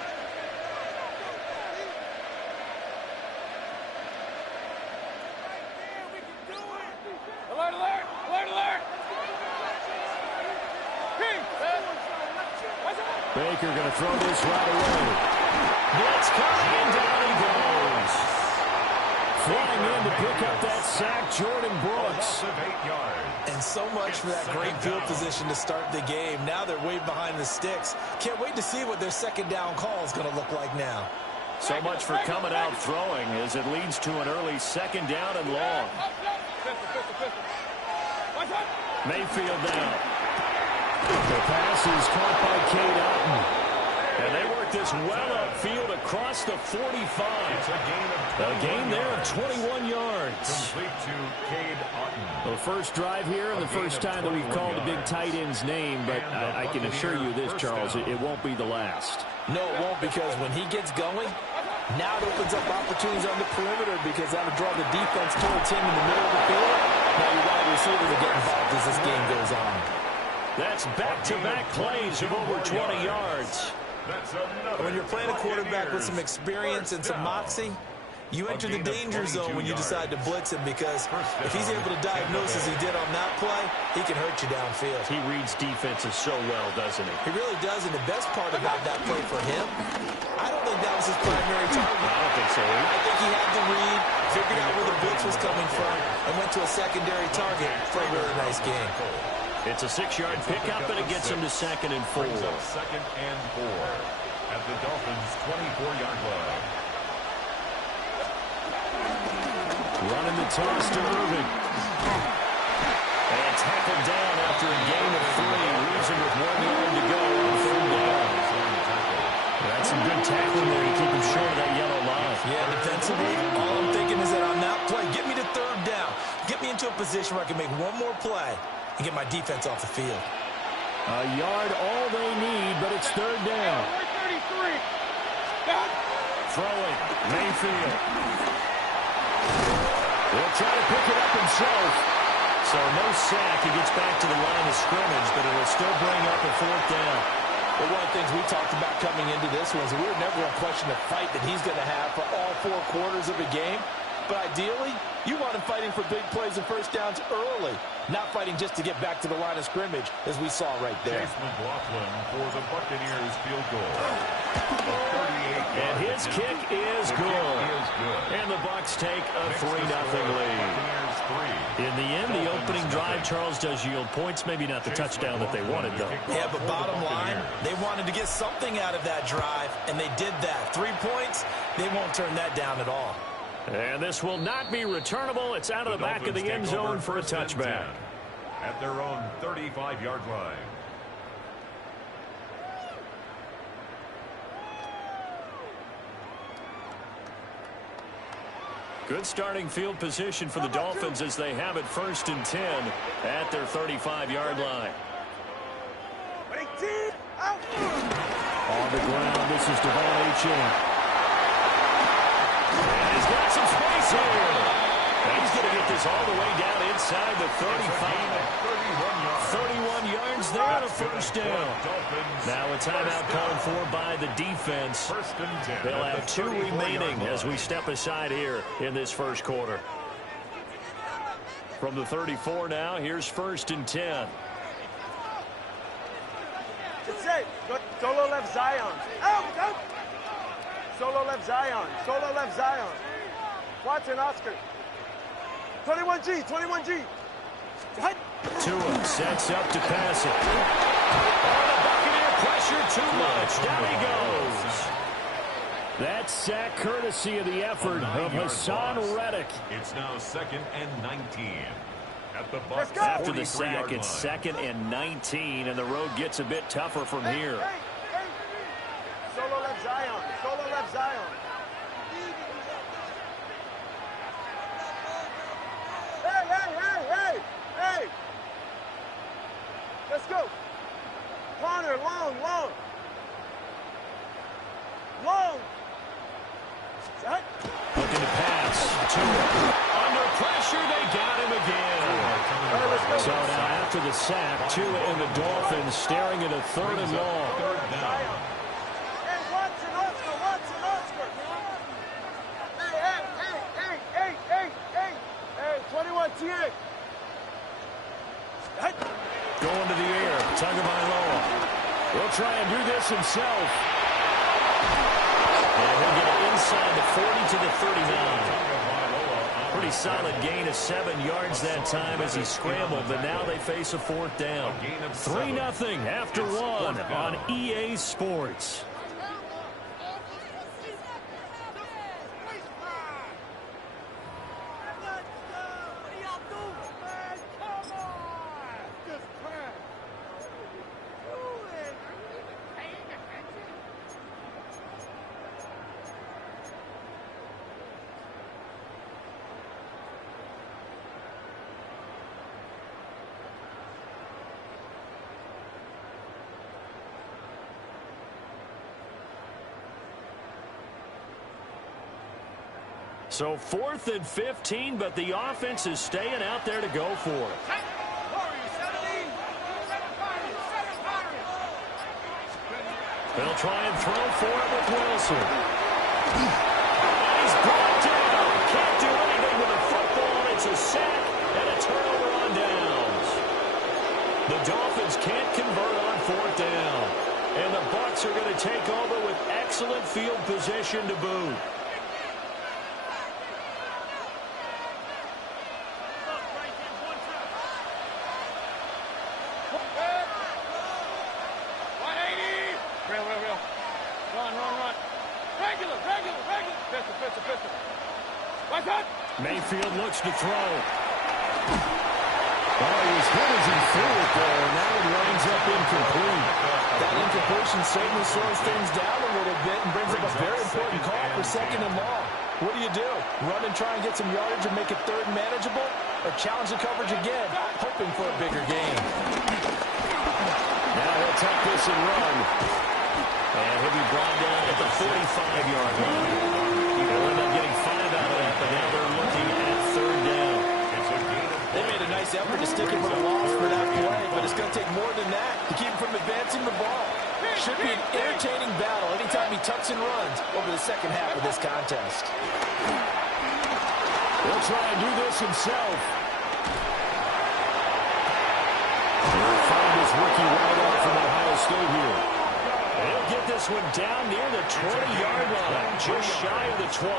Alert! Baker going to throw this right away. Blitz coming and down he goes. Flying in to pick up that sack, Jordan Brooks. And so much for that great field position to start the game. Now they're way behind the sticks. Can't wait to see what their 2nd down call is going to look like now. So much for coming out throwing as it leads to an early 2nd down and long. Mayfield down. The pass is caught by Cade Otton. And they work this well upfield across the 45. A gain there of 21 yards. Complete to Cade Otton. The first drive here and the first time that we've called the big tight end's name, but I can assure you this, Charles, it won't be the last. No, it won't, because when he gets going, Now it opens up opportunities on the perimeter because that'll draw the defense towards him in the middle of the field. Now your wide receivers will get involved as this game goes on. That's back-to-back plays of over 20 yards. When you're playing a quarterback with some experience and some moxie, you enter the danger zone when you decide to blitz him because if he's able to diagnose as he did on that play, he can hurt you downfield. He reads defenses so well, doesn't he? He really does, and the best part about that play for him, I don't think that was his primary target. I don't think so. I think he had the read, figured out where the blitz was coming from, and went to a secondary target for a really nice game. It's a 6-yard pickup, and it gets him to 2nd and 4. 2nd and 4 at the Dolphins' 24-yard line. Running the toss to Irving. And tackled down after a gain of 3. Leaves him with 1 yard to go on 3rd down. That's some good tackling there to keep him short of that yellow line. Yeah, defensively, all I'm thinking is that on that play, get me to 3rd down. Get me into a position where I can make one more play and get my defense off the field. A yard all they need, but it's 3rd down. Throwing, Mayfield. He'll try to pick it up himself. So no sack. He gets back to the line of scrimmage, but it'll still bring up a 4th down. Well, one of the things we talked about coming into this was we were never going to question the fight that he's going to have for all 4 quarters of a game. But ideally, you want him fighting for big plays and first downs early, not fighting just to get back to the line of scrimmage, as we saw right there. Chase McLaughlin for the Buccaneers field goal. And his kick is good. And the Bucs take a 3-0 lead. In the end, the opening drive, Charles, does yield points. Maybe not the touchdown that they wanted, though. Yeah, but bottom line, they wanted to get something out of that drive, and they did that. 3 points, they won't turn that down at all. And this will not be returnable. It's out of the back of the end zone for a touchback. At their own 35-yard line. Good starting field position for the Dolphins as they have it 1st and 10 at their 35-yard line. On the ground, this is Devon Achane. And he's got some space here. And he's going to get this all the way down inside the 35. 31 yards there and a 1st down. Now a timeout called for by the defense. They'll have 2 remaining as we step aside here in this 1st quarter. From the 34 now, here's 1st and 10. Solo left Zion. Out. Solo left Zion. Solo left Zion. Watson, Oscar. 21G. Tua sets up to pass it. Oh, the Buccaneer pressure too much. Down he goes. That sack courtesy of the effort of Hassan Reddick. It's now 2nd and 19. At the Bucs. After the sack, it's 2nd and 19, and the road gets a bit tougher from here. Solo left Zion. Solo left Zion. Hey! Let's go. Corner, long. Looking to pass. Tua. Under pressure, they got him again. So now after the sack, Tua and the Dolphins staring at a 3rd and long. Hey, Watson, Oscar. Hey, 21 TA. Going to the air. Tagovailoa. He'll try and do this himself. And he'll get it inside the 40 to the 39. Pretty solid gain of 7 yards that time as he scrambled, but now they face a 4th down. 3-0 after 1 on EA Sports. So 4th and 15, but the offense is staying out there to go for it. They'll try and throw for it with Wilson. And he's brought down. Can't do anything with the football. It's a sack and a turnover on downs. The Dolphins can't convert on 4th down. And the Bucs are going to take over with excellent field position to boot. Mayfield looks to throw. Oh, he was hit as he threw it there, and that one winds up incomplete. That incompletion certainly slows things down a little bit and brings up a very important call for 2nd and long. What do? Run and try and get some yardage and make it 3rd and manageable? Or challenge the coverage again, hoping for a bigger gain? Now he'll take this and run. And he'll be brought down at the 45-yard line. They'll end up getting 5 out of that, but now they're looking at 3rd down. They made a nice effort to stick him for a loss for that play, but it's going to take more than that to keep him from advancing the ball. Should be an entertaining battle anytime he tucks and runs over the second half of this contest. He'll try and do this himself. He'll find his rookie right off from Ohio State here. They'll get this one down near the 20-yard line, just shy of the 20.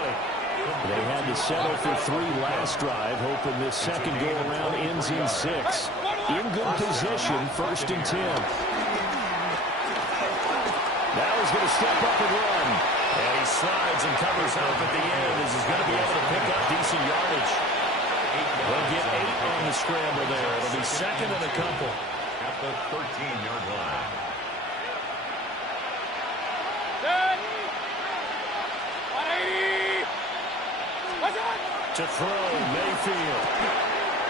They had to settle for 3 last drive, hoping this second go-around ends in 6. In good position, 1st and 10. Now he's going to step up and run. And he slides and covers up at the end as he's going to be able to pick up decent yardage. They'll get 8 on the scramble there. It'll be 2nd and a couple. At the 13-yard line. To throw, Mayfield.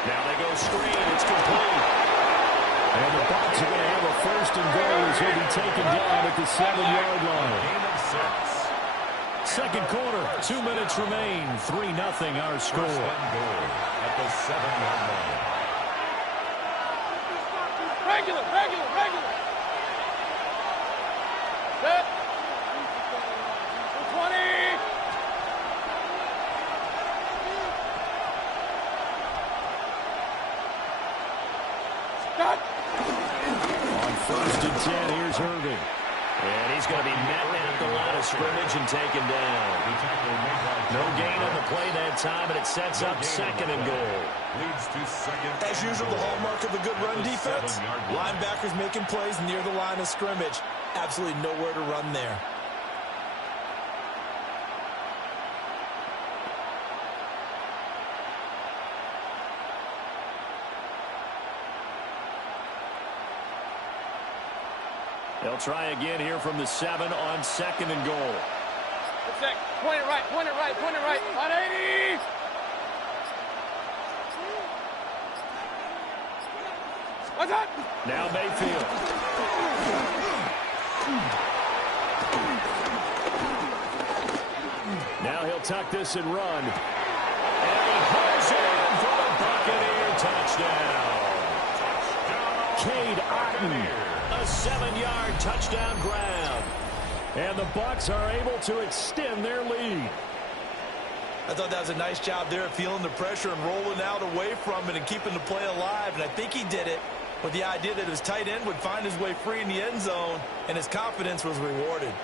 Now they go screen. It's complete. And the Bucs are going to have a 1st and goal as he'll be taken down at the 7-yard line. Gain of 6. Second quarter, 2 minutes remain. 3-0 our score. 1st and goal at the 7-yard line. Regular. Set. 20. Stop. On 1st and 10, here's Irving. And he's going to be met at the line of scrimmage and taken down. No gain on the play that time, and it sets up 2nd and goal. Leads to 2nd. As usual, the hallmark of a good run defense, linebackers making plays near the line of scrimmage. Absolutely nowhere to run there. They'll try again here from the 7 on 2nd and goal. Point it right. 180. What's up? Now Mayfield. Now he'll tuck this and run. And he pulls in for the Buccaneer touchdown. Cade Otton, a 7-yard touchdown grab. And the Bucs are able to extend their lead. I thought that was a nice job there of feeling the pressure and rolling out away from it and keeping the play alive. And I think he did it with the idea that his tight end would find his way free in the end zone, and his confidence was rewarded.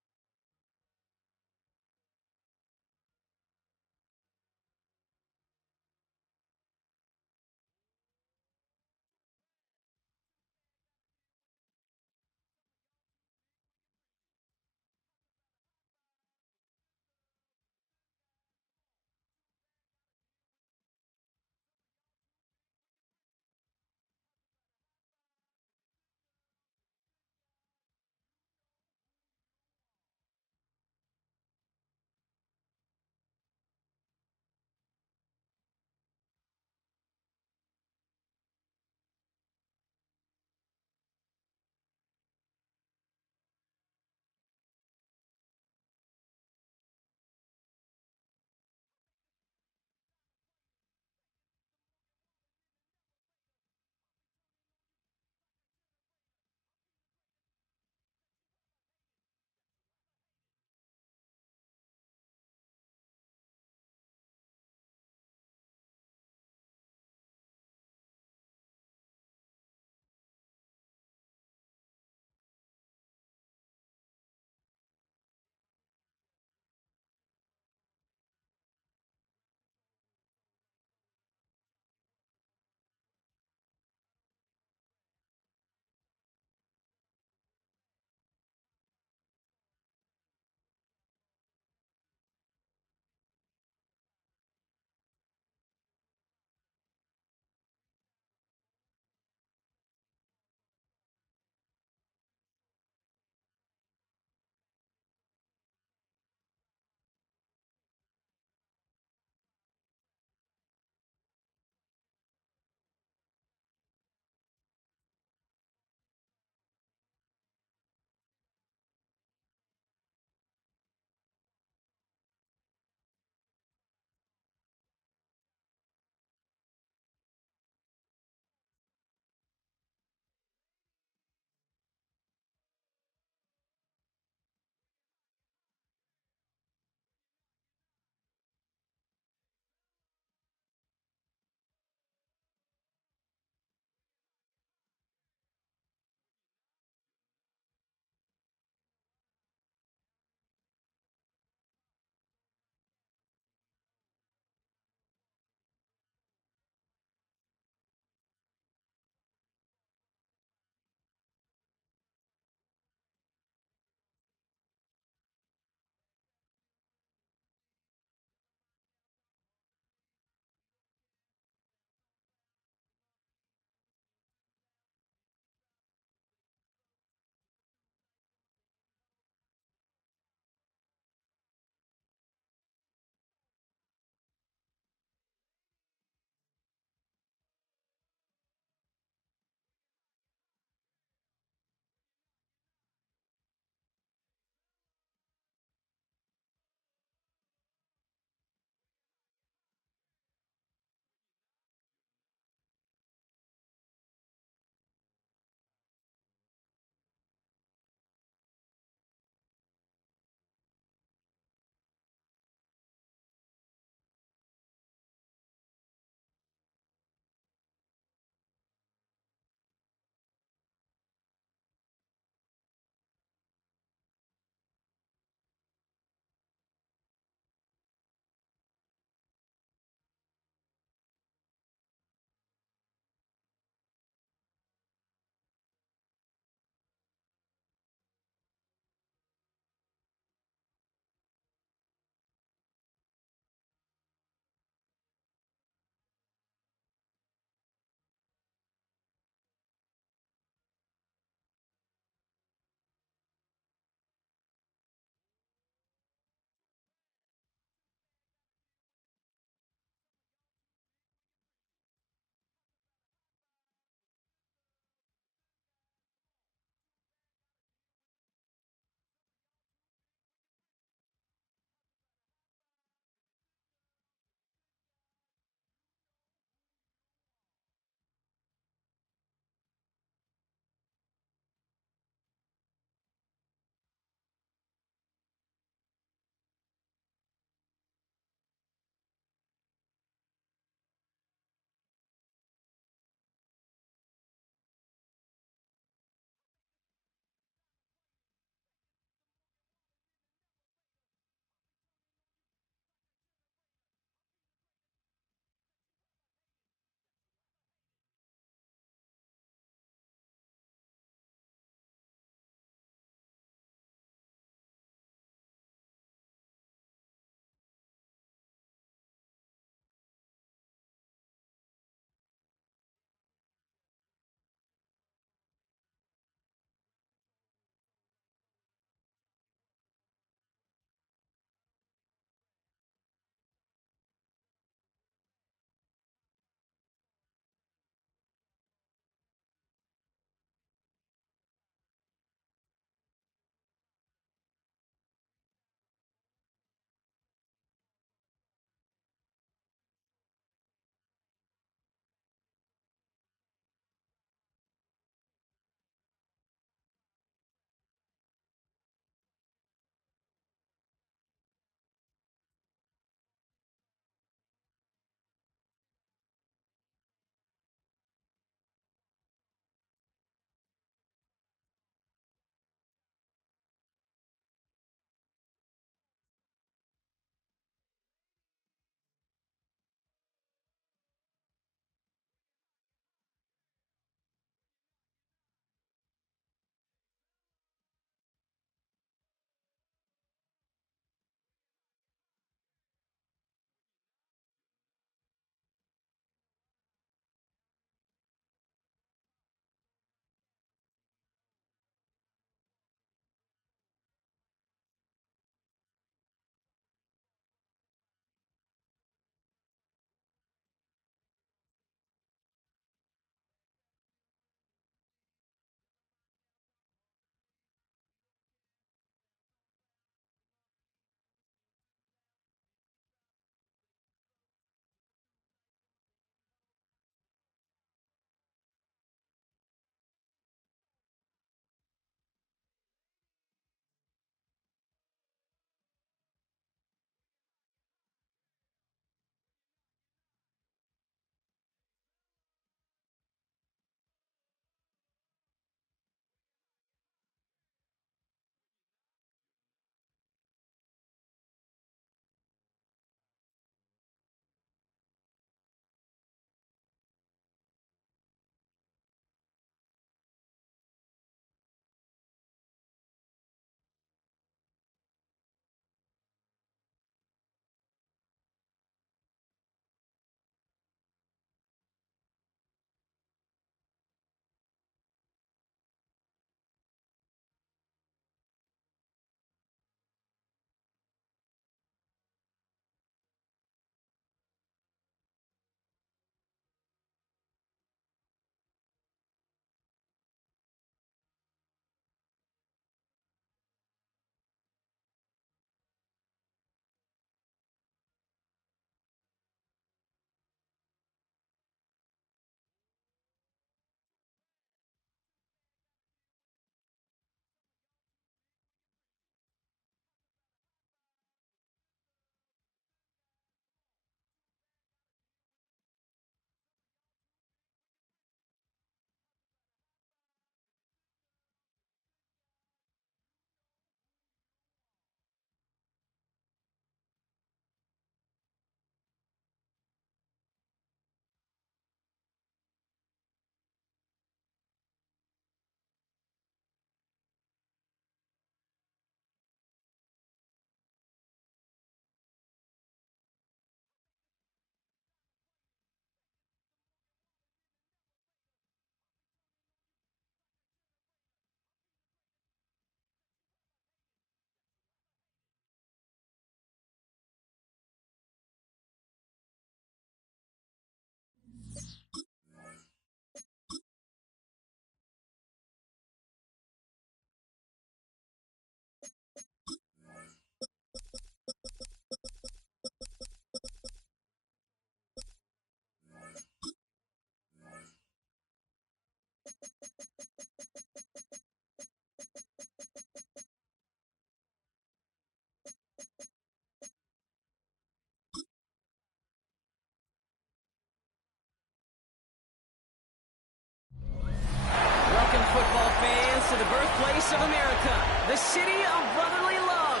voice of America, the city of brotherly love.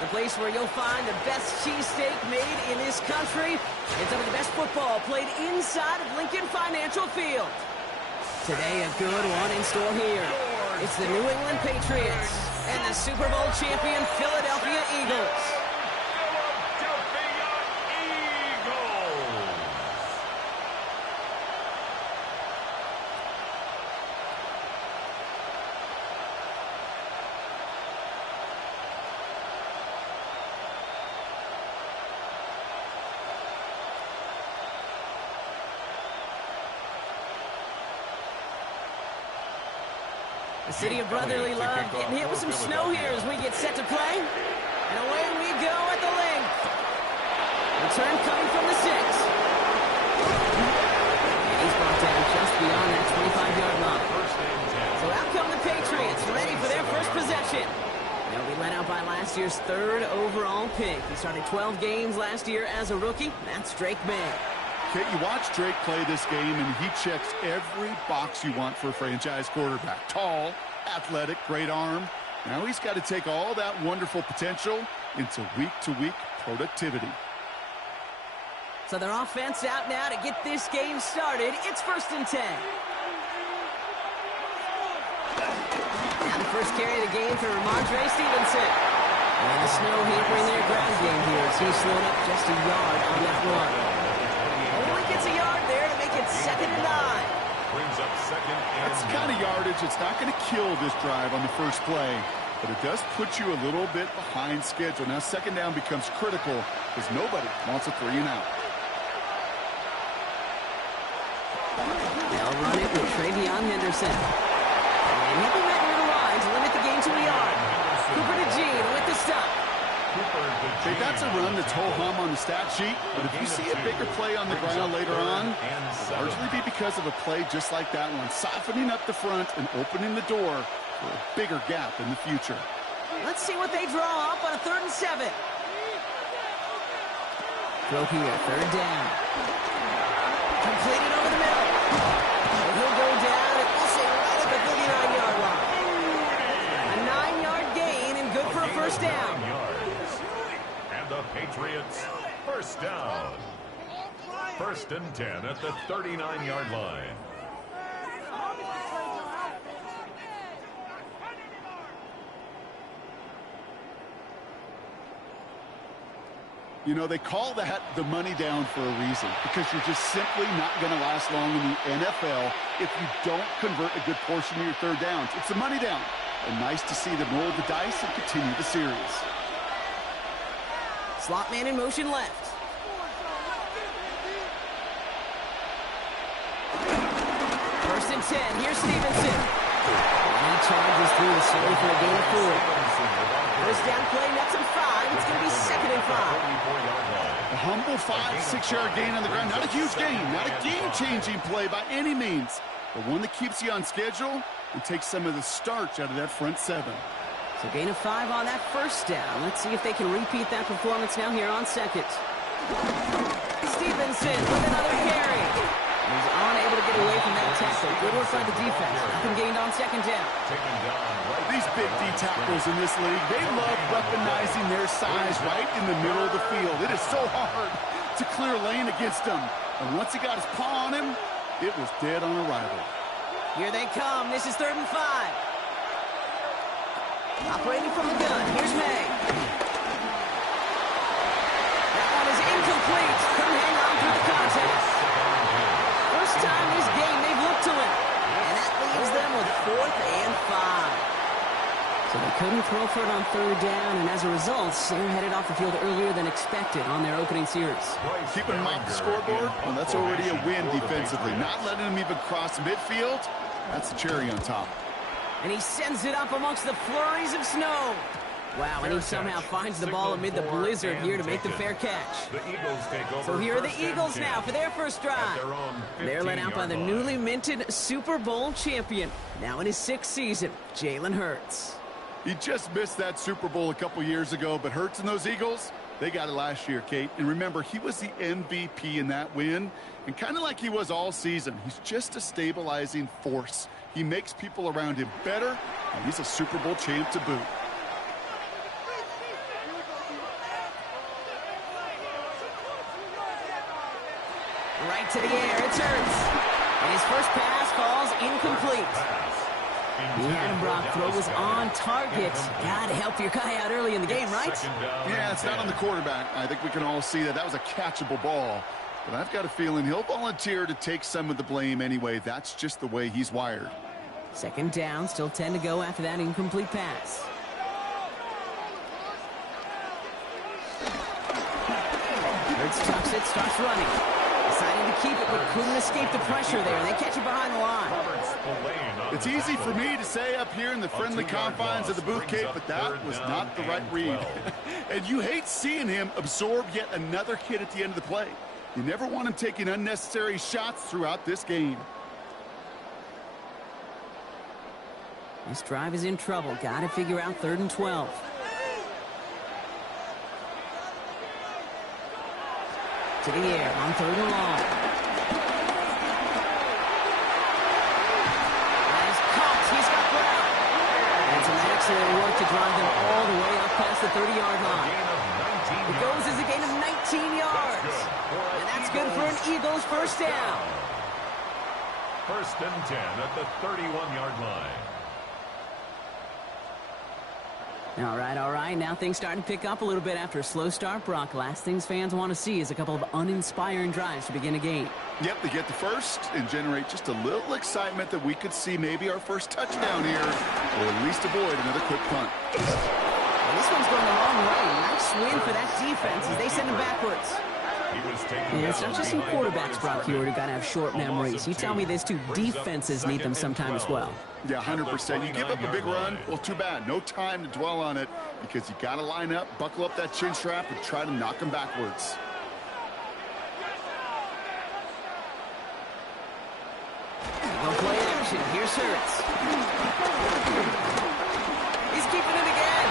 The place where you'll find the best cheesesteak made in this country and some of the best football played inside of Lincoln Financial Field. Today, a good one in store here. It's the New England Patriots and the Super Bowl champion Philadelphia Eagles. The city of brotherly love getting hit with some snow here as we get set to play. And away we go at the length. Return coming from the 6. And he's brought down just beyond that 25-yard line. So out come the Patriots, ready for their first possession. They'll be led out by last year's 3rd overall pick. He started 12 games last year as a rookie. That's Drake May. Okay, you watch Drake play this game, and he checks every box you want for a franchise quarterback. Tall, athletic, great arm. Now he's got to take all that wonderful potential into week-to-week productivity. So their offense out now to get this game started. It's 1st and 10. Now the first carry of the game for Ramondre Stevenson. And the snow hampering their ground game here as he's slowed up just a yard on that run. Only gets a yard there to make it 2nd and 9. Brings up 2nd and That's the kind of yardage that's not going to kill this drive on the first play, but it does put you a little bit behind schedule. Now 2nd down becomes critical because nobody wants a 3-and-out. They'll run it with Travion Henderson. And he'll be met near the line to limit the game to a yard. Cooper DeJean with the stop. Okay, that's a run that's ho-hum on the stat sheet, but if you see a bigger play on the ground later on, it'll largely be because of a play just like that one, softening up the front and opening the door for a bigger gap in the future. Let's see what they draw up on a 3rd and 7. Throw here, 3rd down. Completed over the middle. And he'll go down, and we'll say right at the 59-yard line. A 9-yard gain and good for a 1st down. And the Patriots, 1st down. 1st and 10 at the 39-yard line. You know, they call that the money down for a reason, because you're just simply not going to last long in the NFL if you don't convert a good portion of your 3rd downs. It's a money down, and nice to see them roll the dice and continue the series. Slot man in motion left. First and 10. Here's Stevenson. And he charges through the circle for a gain of 4. First down play, nets him 5. It's going to be 2nd and 5. A humble 5-6-yard gain on the ground. Not a huge gain, not a game-changing play by any means, but one that keeps you on schedule and takes some of the starch out of that front 7. So gain of 5 on that first down. Let's see if they can repeat that performance now here on 2nd. Stevenson with another carry. He's unable to get away from that tackle. Good work by the defense. Nothing gained on 2nd down. These big D tackles in this league, they love weaponizing their size right in the middle of the field. It is so hard to clear lane against them. And once he got his paw on him, it was dead on arrival. Here they come. This is 3rd and 5. Operating from the gun, here's May. That one is incomplete. Couldn't hang on through the contact. First time this game they've looked to it. And that leaves them with 4th and 5. So they couldn't throw for it on 3rd down, and as a result, they're headed off the field earlier than expected on their opening series. Keeping them off the scoreboard, well, that's already a win defensively. Not letting them even cross midfield, that's the cherry on top. And he sends it up amongst the flurries of snow. Wow, and he somehow finds the ball amid the blizzard here to make the fair catch. So here are the Eagles now for their first drive. They're led out by the newly minted Super Bowl champion, now in his 6th season, Jalen Hurts. He just missed that Super Bowl a couple years ago, but Hurts and those Eagles, They got it last year, Kate. And remember, he was the MVP in that win. And kind of like he was all season, he's just a stabilizing force. He makes people around him better, and he's a Super Bowl champ to boot. Right to the air, it's Hurts. And his first pass falls incomplete. You had him, Brock. Throw was on target. Got to help your guy out early in the game, right? Yeah, it's not on the quarterback. I think we can all see that. That was a catchable ball. But I've got a feeling he'll volunteer to take some of the blame anyway. That's just the way he's wired. Second down, still 10 to go after that incomplete pass. Hurts tucks it, starts running. Decided to keep it, but couldn't escape the pressure there. They catch it behind the line. It's easy for me to say up here in the friendly confines of the booth, Kate, but that was not the right read. And you hate seeing him absorb yet another hit at the end of the play. You never want him taking unnecessary shots throughout this game. This drive is in trouble. Got to figure out 3rd and 12. To the air on 3rd and long. Nice caught. He's got Brown. And some excellent work to drive them all the way up past the 30-yard line. It goes as a gain of 19 yards. And that's good for an Eagles first down. 1st and 10 at the 31-yard line. All right. Now things starting to pick up a little bit after a slow start, Brock. Last things fans want to see is a couple of uninspiring drives to begin a game. Yep, they get the first and generate just a little excitement that we could see maybe our first touchdown here, or at least avoid another quick punt. Well, this one's going the wrong way. Nice win for that defense as they send him backwards. Yeah, it's not just some quarterbacks, Brock, here who got to have short memories. You tell me these two defenses need them sometime as well. Yeah, 100%. You give up a big run, well, too bad. No time to dwell on it because you got to line up, buckle up that chin strap, and try to knock them backwards. No play action. Here's Hurts. He's keeping it again.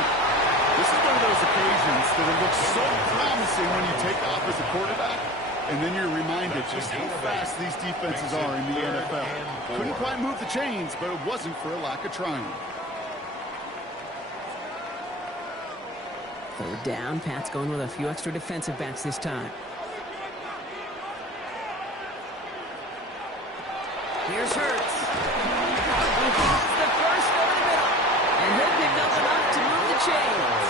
This is one of those occasions that it looks so promising when you take off as a quarterback, and then you're reminded just how fast these defenses are in the NFL. Couldn't quite move the chains, but it wasn't for a lack of trying. 3rd down. Pat's going with a few extra defensive backs this time. Here's Hurts. He gets the first over the middle. And he'll pick up enough to move the chains.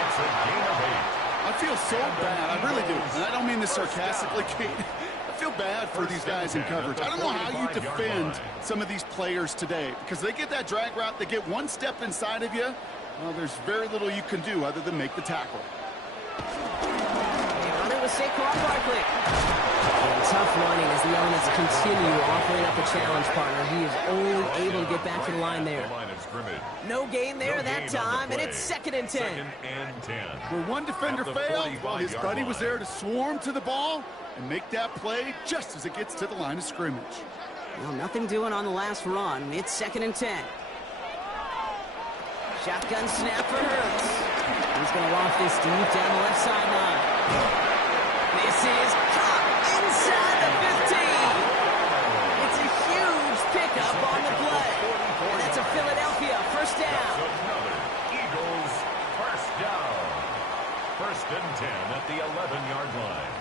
It's a gain of 8. I feel so bad. I really do. And I don't mean this sarcastically, Kate. I feel bad for these guys in coverage. I don't know how you defend some of these players today because they get that drag route, they get one step inside of you. Well, there's very little you can do other than make the tackle. They run it with Saquon Barkley. And tough running as the elements continue offering up a challenge partner. He is only able to get back to the line there. No gain there that time, and it's 2nd and 10. Where one defender failed, while his buddy was there to swarm to the ball and make that play just as it gets to the line of scrimmage. Well, nothing doing on the last run. It's 2nd and 10. Shotgun snap for Hurts. He's going to loft this deep down the left sideline. This is caught inside the 15. It's a huge pickup on the play. And that's a Philadelphia first down. Eagles first down. 1st and 10 at the 11-yard line.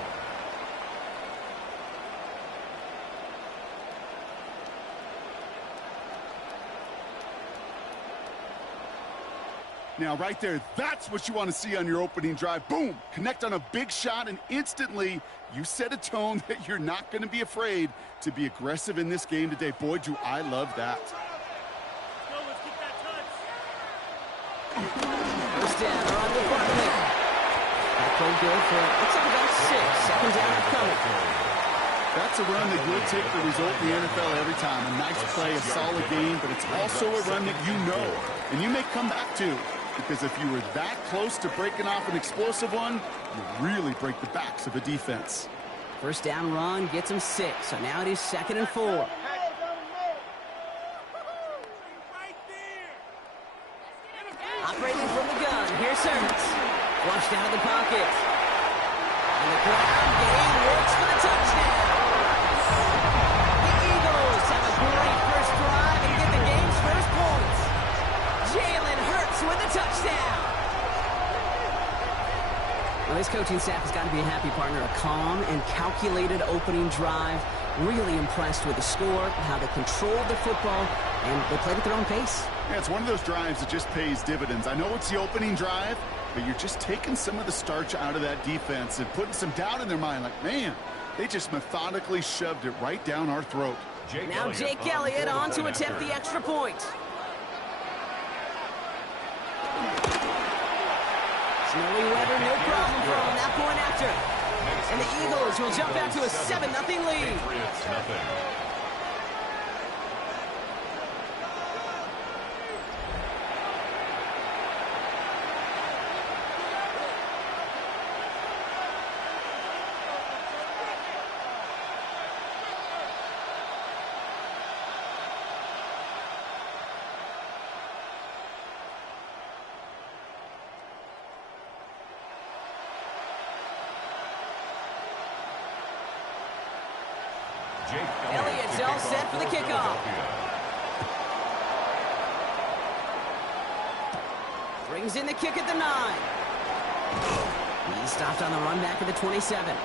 Now, right there, that's what you want to see on your opening drive. Boom! Connect on a big shot, and instantly you set a tone that you're not going to be afraid to be aggressive in this game today. Boy, do I love that. Let's get that touch. First down, on the Barkley. That played good for, looks like about 6. 2nd down coming. That's a run that will take the result in the NFL every time. A nice play, a solid game, but it's also a run that you know, and you may come back to. Because if you were that close to breaking off an explosive one, you really break the backs of a defense. First down run gets him 6. So now it is 2nd and 4. Operating from the gun. Here's Hurts. Watch First down in the pocket. And the ground game works for the touchdown. The Eagles have a great first drive and get the game's first points. Jalen Hurts with a touchdown. Well, this coaching staff has got to be a happy partner. A calm and calculated opening drive. Really impressed with the score, how they controlled the football, and they played at their own pace. Yeah, it's one of those drives that just pays dividends. I know it's the opening drive, but you're just taking some of the starch out of that defense and putting some doubt in their mind. Like, man, they just methodically shoved it right down our throat. Now Jake Elliott on to attempt the extra point. Snowy weather, no problem for him. That point after. And the Eagles will jump out to a 7-0 lead. Patriots, nothing. Elliott's all set for the kickoff. Brings in the kick at the 9. He's stopped on the run back at the 27.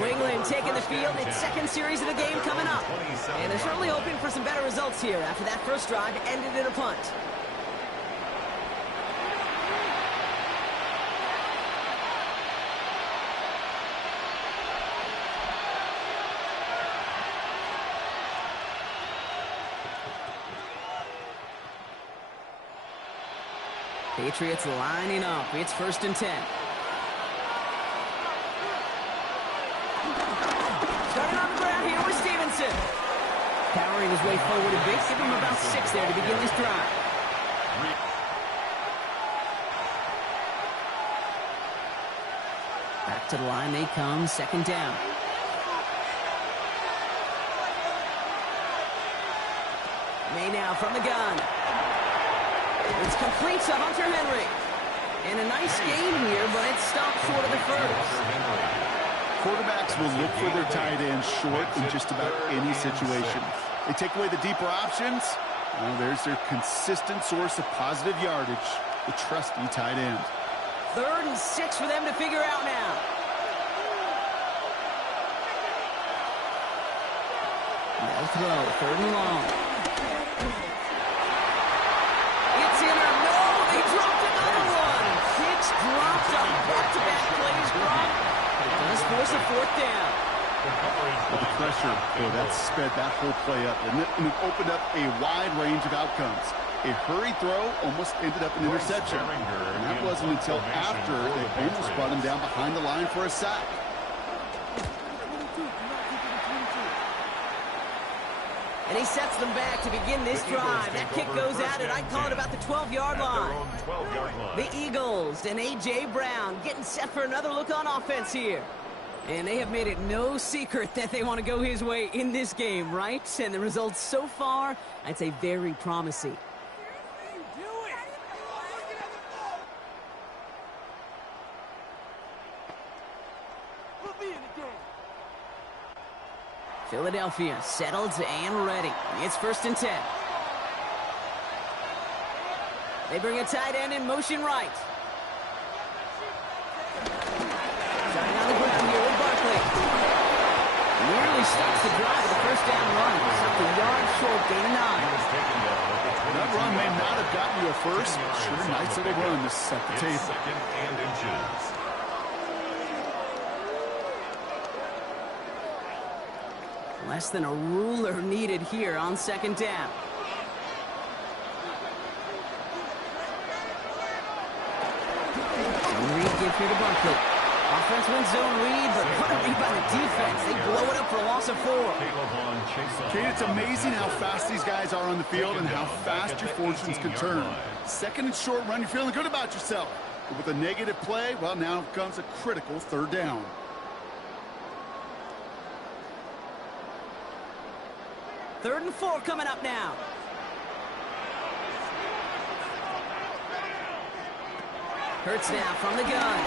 New England taking the field. Its second series of the game coming up. And they're certainly hoping for some better results here after that first drive ended in a punt. Patriots lining up. It's 1st and 10. Starting on the ground here with Stevenson. Powering his way forward a bit. Give him about 6 there to begin this drive. Back to the line they come. 2nd down. May now from the gun. It's complete to Hunter Henry. And a nice game here, but it stopped short of the first. Quarterbacks will look for their tight end short in just about any situation. They take away the deeper options. Well, there's their consistent source of positive yardage, the trusty tight end. 3rd and 6 for them to figure out now. No throw, 3rd and long. It's in or no, they dropped another one. Kicks dropped on back-to-back plays dropped. But it does force a 4th down. With the pressure, that sped that whole play up, and it opened up a wide range of outcomes. A hurried throw almost ended up an interception. And that wasn't until after they almost brought him down behind the line for a sack. And he sets them back to begin this drive. That kick goes out, and I'd call it about the 12-yard line. The Eagles and A.J. Brown getting set for another look on offense here. And they have made it no secret that they want to go his way in this game, right? And the results so far, I'd say very promising. Philadelphia settled and ready. It's 1st and 10. They bring a tight end in motion right. Starting on the ground here with Barkley. Nearly stops the drive with the 1st down run. Stopped a yard short, gain 9. That run may not have gotten you a first. Sure, nice little run to set the table. 2nd and inches. Less than a ruler needed here on 2nd down. Zone read gives here to Barkley. Offense wins zone read, but what a read by the defense. They blow it up for a loss of 4. Kate, it's amazing how fast these guys are on the field and how fast your fortunes can turn. 2nd and short run, you're feeling good about yourself. But with a negative play, well, now comes a critical 3rd down. 3rd and 4 coming up now. Hurts now from the gun.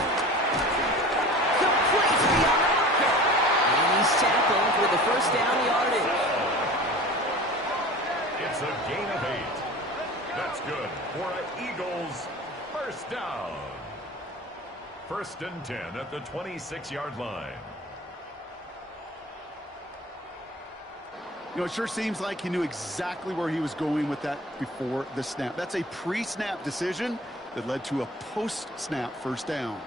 Complete beyond the marker. And he's tackled with the first down yardage. It's a gain of 8. That's good for an Eagles first down. 1st and 10 at the 26-yard line. You know, it sure seems like he knew exactly where he was going with that before the snap. That's a pre-snap decision that led to a post-snap first down.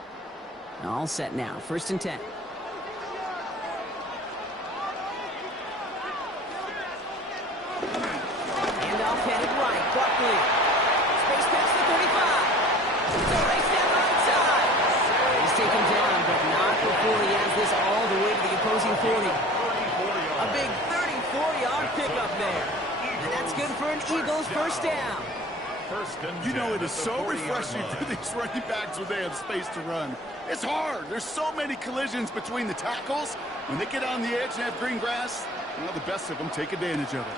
All set now. 1st and 10. Handoff headed right. Barkley. Space past the 35. It's a race down the right side. He's taken down, but not before he has this all the way to the opposing 40. A big 34-yard pickup there. And that's good for an Eagles first down. You know, it is so refreshing for these running backs when they have space to run. It's hard. There's so many collisions between the tackles. When they get on the edge and have green grass, well, the best of them take advantage of it.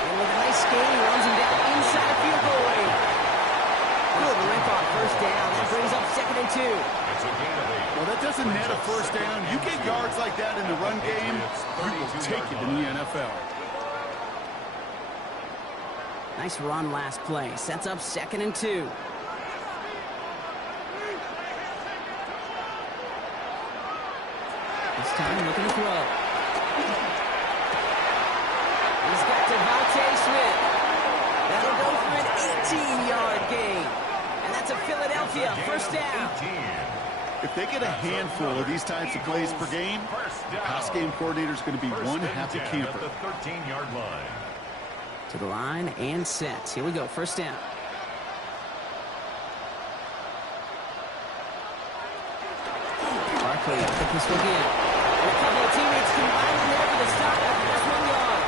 And with a nice gain, he runs him down inside a field goal range. Good rip on first down. That brings up 2nd and 2. Well, that doesn't net a first down. You get yards like that in the run game, you will take it in the NFL. Nice run last play. Sets up 2nd and 2. This time looking to throw. He's got Devontae Smith. That'll go for an 18-yard gain. And that's a Philadelphia first down. If they get a handful of these types of plays per game, the pass game coordinator is going to be one happy camper. The 13-yard line. To the line and set. Here we go. First down. Barkley up the pistol again. And a couple of teammates combining there for the stop after just 1 yard.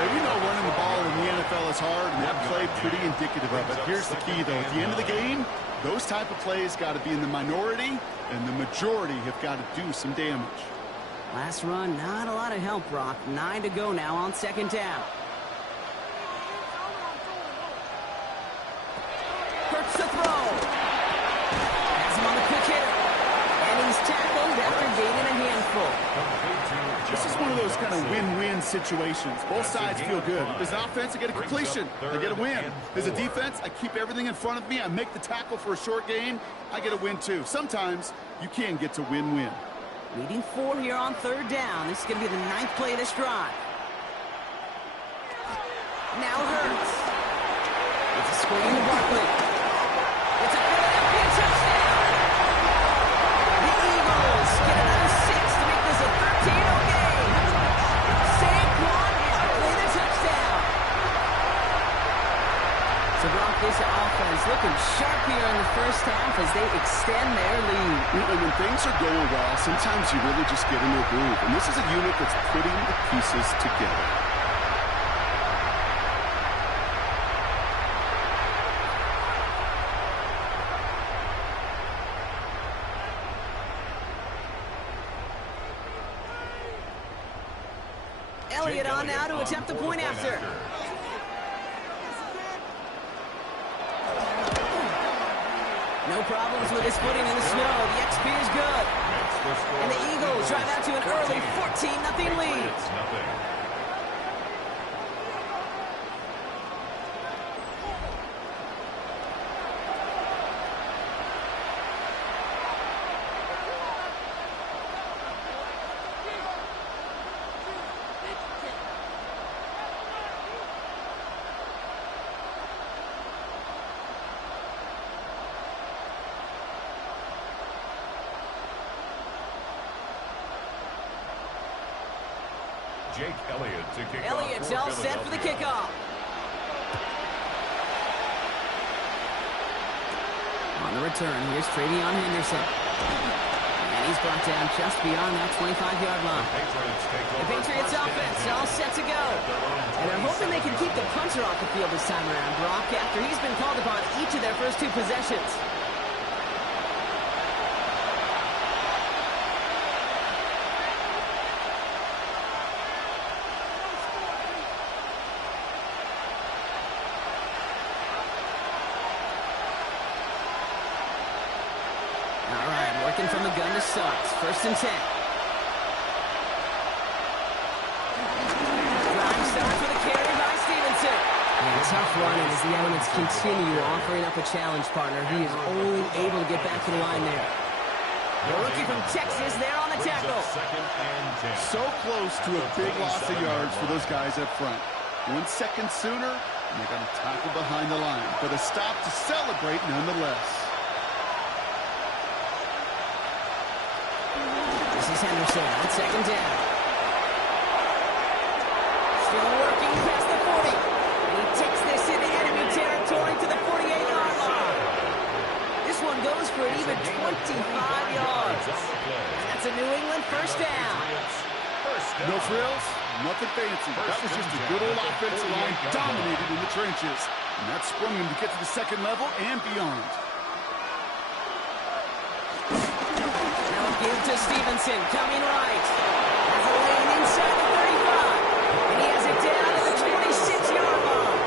Hey, we know running the ball in the NFL is hard, and that play pretty indicative of it. Here's the key, though. At the end of the game, those type of plays got to be in the minority, and the majority have got to do some damage. Last run, not a lot of help, Brock. 9 to go now on 2nd down. Hurts the throw. Has him on the quick hitter. And he's tackled after gaining a handful. This is one of those kind of win-win situations. Both sides feel good. As an offense, I get a completion. I get a win. As a defense, I keep everything in front of me. I make the tackle for a short gain. I get a win, too. Sometimes you can get to win-win. Leading 4 here on 3rd down. This is going to be the 9th play of this drive. Now Hurts. It's a screen to Barkley. It's a Philadelphia touchdown. The Eagles get another 6 to make this a 13-0 game. Saquon Barkley, the touchdown. So Brock, this offense looking sharp here in the first half as they extend their lead. And when things are going well, sometimes you really just get into a groove. And this is a unit that's putting the pieces together. Elliott on now to attempt the point after. No problems with his footing in the snow. The XP is good. And the Eagles drive out to an early 14-0 lead. Jake Elliott to kick off. Elliott's all set for the kickoff. On the return, here's Travion Henderson. And he's brought down just beyond that 25-yard line. The Patriots offense all set to go. And they're hoping they can keep the punter off the field this time around, Brock, after he's been called upon each of their first 2 possessions. First and 10. Drive starts with a carry by Stevenson. And tough running as the elements continue offering up a challenge partner. He is only able to get back to the line there. The rookie from Texas there on the tackle. So close to a big loss of yards for those guys up front. 1 second sooner, and they got a tackle behind the line. But a stop to celebrate nonetheless. This is Henderson on second down. Still working past the 40. And he takes this into enemy territory to the 48-yard line. This one goes for an even 25 yards. That's a New England first down. No frills, nothing fancy. That was just a good old offensive line dominated in the trenches. And that sprung him to get to the second level and beyond. Now a give to Stevenson, coming right. Has a lane inside the 35. And he has it down to the 26-yard line.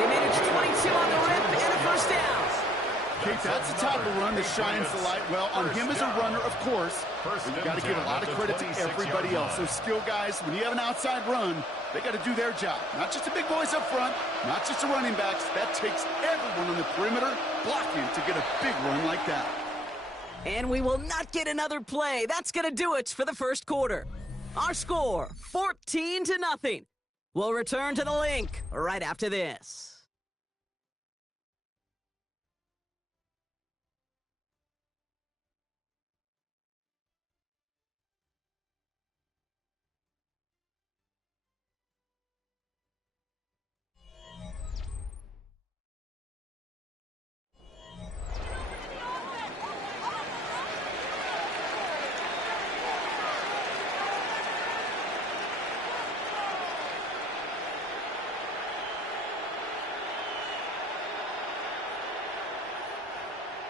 They managed 22 on the rip and a first down. Kate, that's the type of run that shines the light well on him as a runner, of course. But you got to give a lot of credit to everybody else. Those skill guys, when you have an outside run, they got to do their job. Not just the big boys up front, not just the running backs. That takes everyone on the perimeter blocking to get a big run like that. And we will not get another play. That's going to do it for the first quarter. Our score, 14-0. We'll return to the link right after this.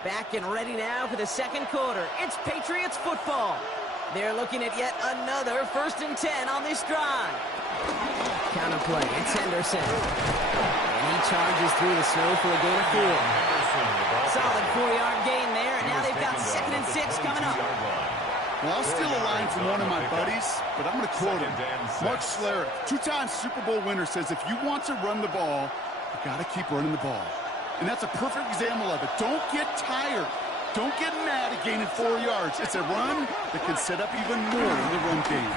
Back and ready now for the second quarter. It's Patriots football. They're looking at yet another 1st and 10 on this drive. Counter play, it's Henderson. And he charges through the snow for a gain of 4. Solid 4-yard gain there, and now they've got 2nd and 6 coming up. Well, I'll steal a line from one of my buddies, but I'm going to quote him. Mark Schlereth, 2-time Super Bowl winner, says if you want to run the ball, you got to keep running the ball. And that's a perfect example of it. Don't get tired. Don't get mad at gaining 4 yards. It's a run that can set up even more in the run game.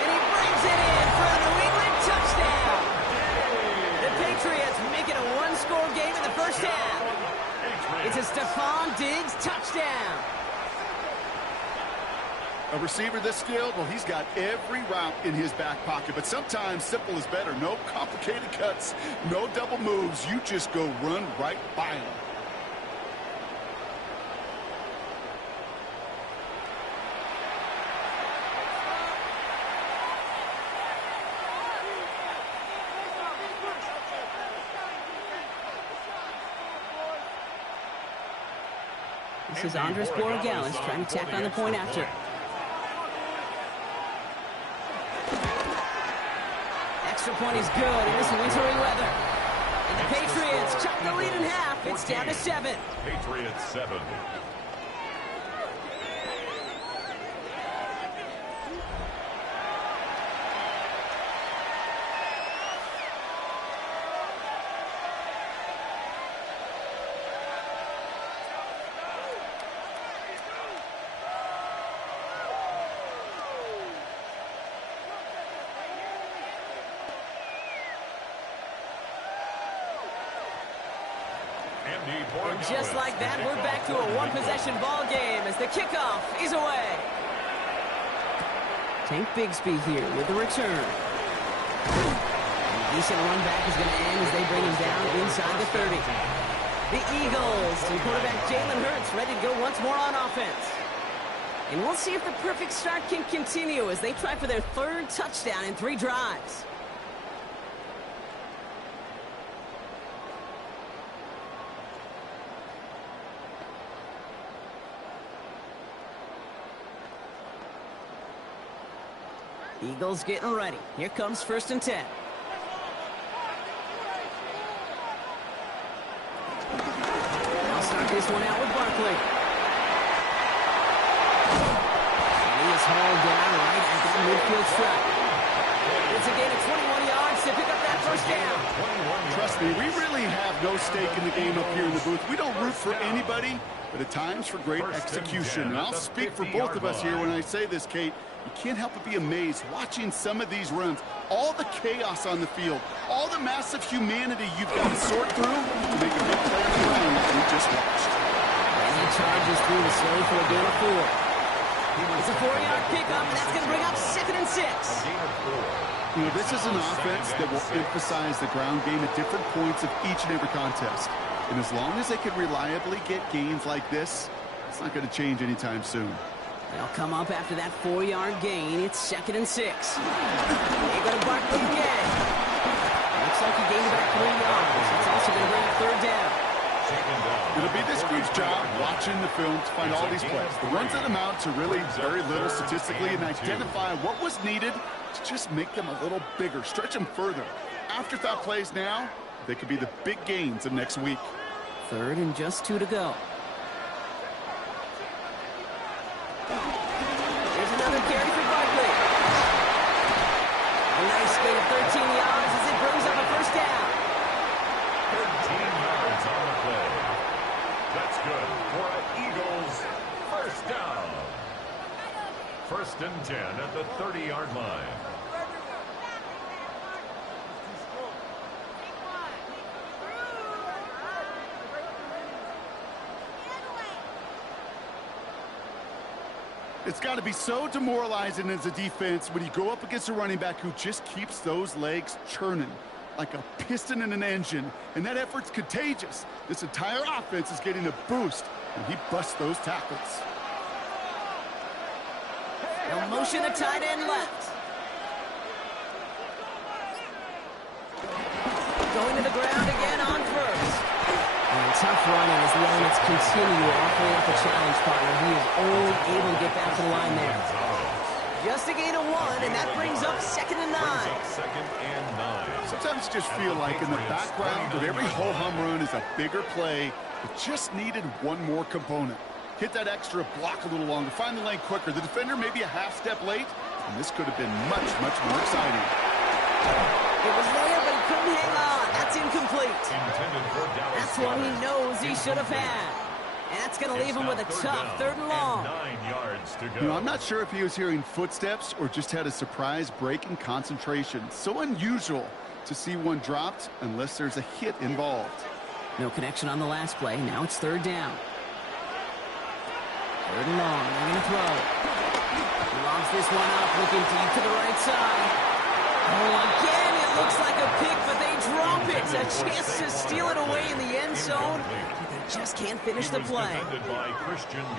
And he brings it in for a New England touchdown. The Patriots make it a 1-score game in the first half. It's a Stephon Diggs touchdown. A receiver this skilled, well, he's got every route in his back pocket. But sometimes simple is better. No complicated cuts, no double moves. You just go run right by him. This is Andres Borregales trying to tack on the point after. Extra point is good in this wintry weather. And the Patriots cut the lead in half. It's down to 7. Patriots 7. And just like that, we're back to a one-possession ball game as the kickoff is away. Tank Bigsby here with the return. A decent run back is going to end as they bring him down inside the 30. The Eagles and quarterback Jalen Hurts ready to go once more on offense. And we'll see if the perfect start can continue as they try for their 3rd touchdown in 3 drives. Eagles getting ready. Here comes 1st and 10. I'll start this one out with Barkley. is hauled down right at that midfield stripe. It's a gain of 21 yards to pick up that first down. Trust me, we really have no stake in the game up here in the booth. We don't root for anybody, but at times for great execution. And I'll speak for both of us here when I say this, Kate. You can't help but be amazed watching some of these runs. All the chaos on the field, all the massive humanity you've got to sort through to make a big play on the ground like we just watched. And he charges through the slow for a gain of 4. It's a 4-yard pickup, and that's going to bring up 2nd and 6. You know, this is an offense that will emphasize the ground game at different points of each and every contest. And as long as they can reliably get gains like this, it's not going to change anytime soon. They'll come up after that 4-yard gain. It's 2nd and 6. They go to Barkley again. Looks like he gained about 3 yards. It's also going to bring up 3rd down. It'll be this group's job watching the film to find all these plays. The ones that amount to really very little statistically and identify what was needed to just make them a little bigger, stretch them further. Afterthought plays now, they could be the big gains of next week. 3rd and just 2 to go. Here's another carry for Barkley. A nice gain of 13 yards as it brings up a first down. 13 yards on the play. That's good for an Eagles first down. 1st and 10 at the 30-yard line. It's got to be so demoralizing as a defense when you go up against a running back who just keeps those legs churning like a piston in an engine, and that effort's contagious. This entire offense is getting a boost when he busts those tackles. They'll motion a tight end left. Going to the ground again on 1st. And tough running as the elements continue offering up a challenge partner. He is only able to get back to the line there. Just a gain of 1, and that brings up 2nd and 9. Sometimes you just feel like in the background of every ho-hum run is a bigger play that just needed one more component. Hit that extra block a little longer, find the lane quicker. The defender maybe a half step late, and this could have been much, much more exciting. It was there, but he couldn't hang on. That's incomplete. That's one he knows he should have had. And that's going to leave him with a tough 3rd and long. 9 yards to go. You know, I'm not sure if he was hearing footsteps or just had a surprise break in concentration. So unusual to see one dropped unless there's a hit involved. No connection on the last play. Now it's 3rd down. 3rd and long. They're going to throw. He lobs this one up, looking deep to the right side. Oh, again, it looks like a pick, but they drop it. A chance to steal it away in the end zone. They just can't finish the play.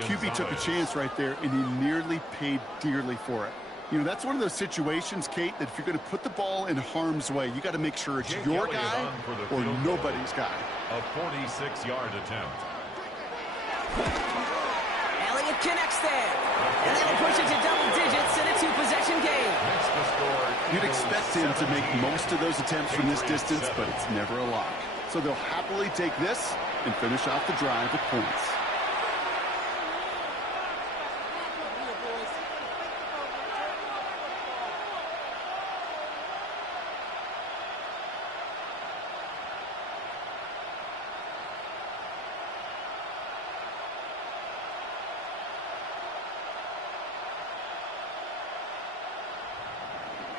QB took a chance right there, and he nearly paid dearly for it. You know, that's one of those situations, Kate, that if you're going to put the ball in harm's way, you got to make sure it's your guy or nobody's guy. A 46-yard attempt. Elliott connects there. And they will push it to double digits in a 2-possession game. You'd expect him to make most of those attempts from this distance, but it's never a lock. So they'll happily take this and finish off the drive with points.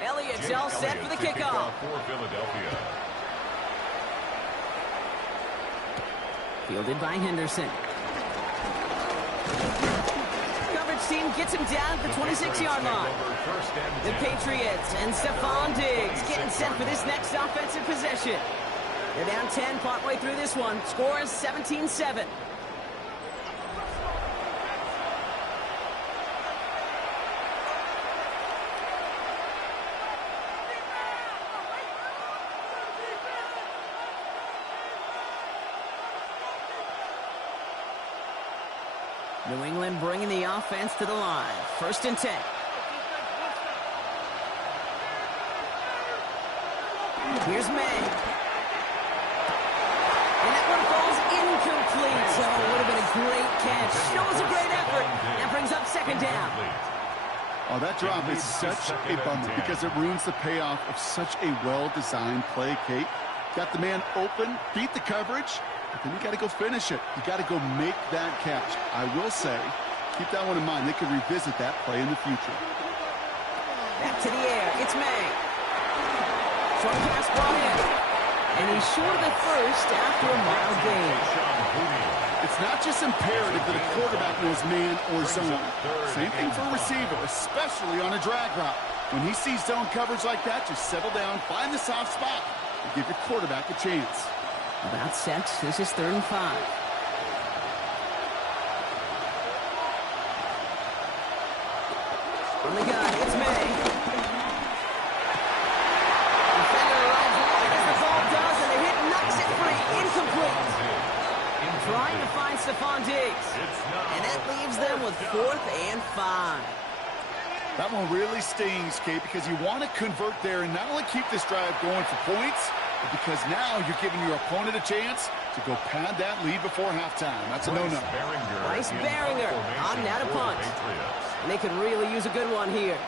Elliott's all set for the kickoff. For Philadelphia. Fielded by Henderson. Coverage team gets him down at the 26-yard line. The Patriots and Stephon Diggs getting set for this next offensive possession. They're down 10 partway through this one. Score is 17-7. New England bringing the offense to the line. 1st and 10. Here's May. And that one falls incomplete. So it would have been a great catch. Shows a great effort. That brings up 2nd down. Oh, that drop is such a bummer because it ruins the payoff of such a well-designed play, Kate. Got the man open, beat the coverage, but then you got to go finish it. You got to go make that catch. I will say, keep that one in mind. They could revisit that play in the future. Back to the air. It's May. Short pass brought in. And he's short of the first after a mild gain. It's not just imperative that a quarterback knows man or zone. Same thing for a receiver, especially on a drag route. When he sees zone coverage like that, just settle down, find the soft spot, and give your quarterback a chance. About set. This is 3rd and 5. On the gun, it's May. Defender arrives right as the ball does, and the hit knocks it free. Incomplete. Trying to find Stephon Diggs. And that leaves them with 4th and 5. That one really stings, Kate, because you want to convert there and not only keep this drive going for points, but because now you're giving your opponent a chance to go pad that lead before halftime. That's a no-no. Bryce Baringer on that a punt. And they could really use a good one here.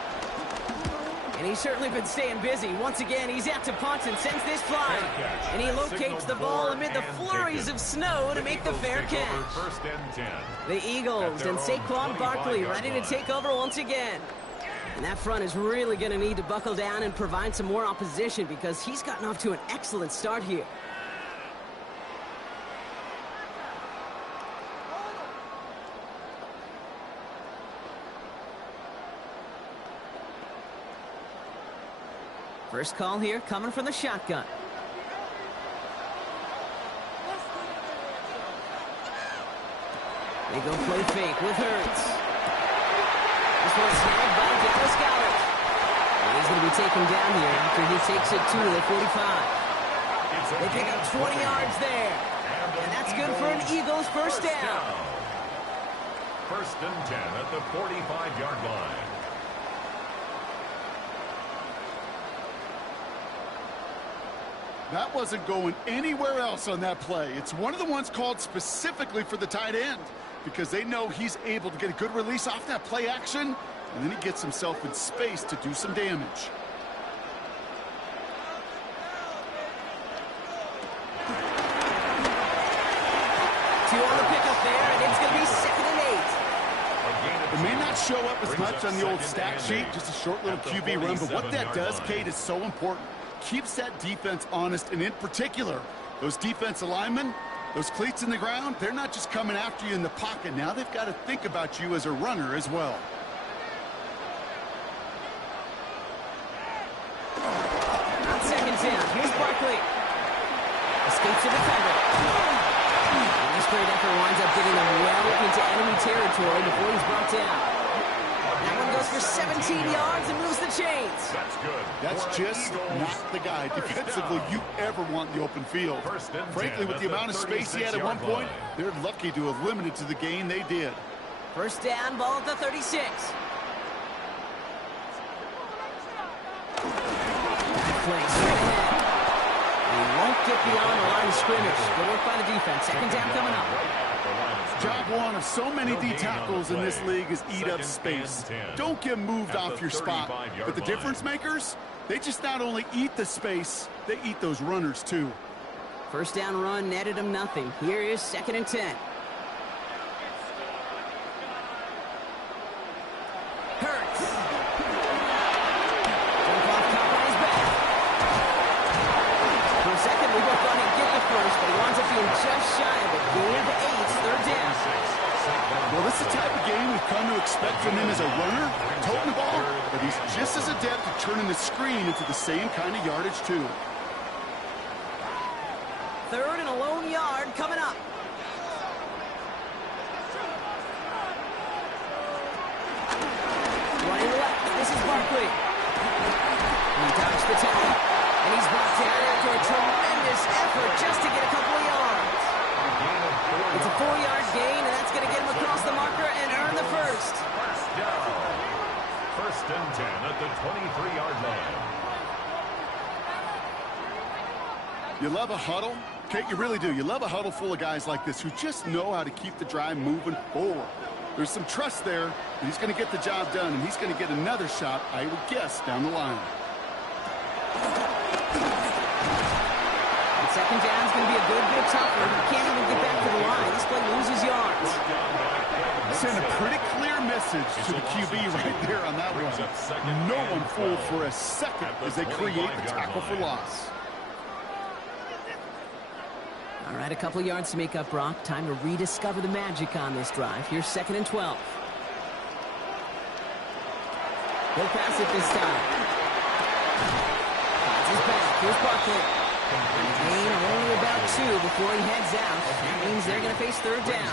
And he's certainly been staying busy. Once again, he's out to punt and sends this flying. And he locates the ball amid the flurries of snow to make the fair catch. The Eagles and Saquon Barkley ready to take over once again. And that front is really going to need to buckle down and provide some more opposition because he's gotten off to an excellent start here. First call here coming from the shotgun. They go play fake with Hurts. This one's snagged by Dallas Goedert. And he's going to be taken down here after he takes it to the 45. They pick up 20 yards there. And that's good for an Eagles first down. 1st and 10 at the 45-yard line. That wasn't going anywhere else on that play. It's one of the ones called specifically for the tight end because they know he's able to get a good release off that play action, and then he gets himself in space to do some damage. Two on the pickup there, and it's going to be 2nd and 8. It may not show up as much on the old stat sheet, just a short little QB run, but what that does, Kate, is so important. Keeps that defense honest, and in particular, those defensive linemen, those cleats in the ground, they're not just coming after you in the pocket. Now they've got to think about you as a runner as well. On 2nd down, here's Barkley. Escapes the defender. And this great effort winds up getting them well into enemy territory before he's brought down. That one goes for 17 yards and moves the chains. That's good. That's just not the guy defensively you ever want in the open field. Frankly, with the amount of space he had at one point, they're lucky to have limited to the gain they did. First down, ball at the 36. Play straight ahead. He won't get beyond the line of scrimmage. Good work by the defense. 2nd down coming up. Job one of so many D tackles in this league is eat up space. Don't get moved off your spot. But the difference makers, they just not only eat the space, they eat those runners too. First down run netted him nothing. Here is 2nd and 10. Hurts. Jump off top on his back. For a second, we both thought he'd get the first, but he winds up being just shy of it. Gain of 8, 3rd down. Well, this is the type of game we've come to expect from him as a runner, toting the ball, but he's just as adept at turning the screen into the same kind of yardage too. 3rd and a lone yard coming up. Running left, this is Barkley. He dodged the tackle, and he's brought down after a tremendous effort just to get a couple of yards. It's a 4-yard gain, and that's going to get him across the marker and earn the first. First down. 1st and 10 at the 23-yard line. You love a huddle? Kate, you really do. You love a huddle full of guys like this who just know how to keep the drive moving forward. There's some trust there, and he's going to get the job done, and he's going to get another shot, I would guess, down the line. And second down is going to be a good bit tougher. He can't even get back to the line. This play loses yards. Send a pretty clear message to the QB right there on that one. No one fooled for a second as they create the tackle for loss. All right, a couple yards to make up, Brock. Time to rediscover the magic on this drive. Here's 2nd and 12. He'll pass it this time. Finds his back. Here's Barkley. And a gain of only about 2 before he heads out. That means they're going to face 3rd down.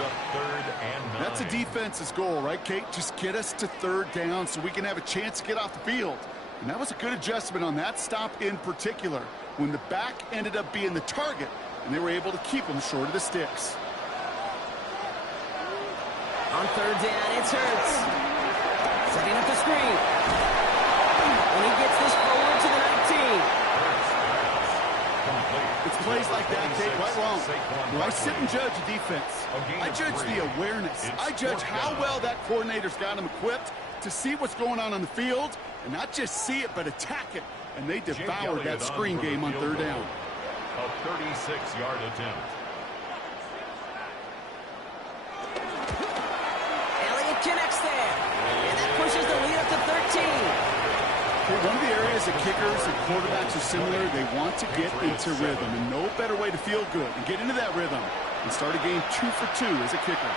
That's a defense's goal, right, Kate? Just get us to 3rd down so we can have a chance to get off the field. And that was a good adjustment on that stop in particular, when the back ended up being the target, and they were able to keep him short of the sticks. On 3rd down, it's Hurts. Setting up the screen. And he gets this forward to the 19. It's plays like that, Kate, right wrong. When I sit and judge a defense, I judge the awareness. I judge how well that coordinator's got him equipped to see what's going on the field, and not just see it, but attack it. And they devoured that screen game on 3rd down. A 36-yard attempt. Elliott connects there. And that pushes the lead up to 13. One of the areas that kickers and quarterbacks are similar, they want to get into rhythm. And no better way to feel good and get into that rhythm and start a game 2 for 2 as a kicker.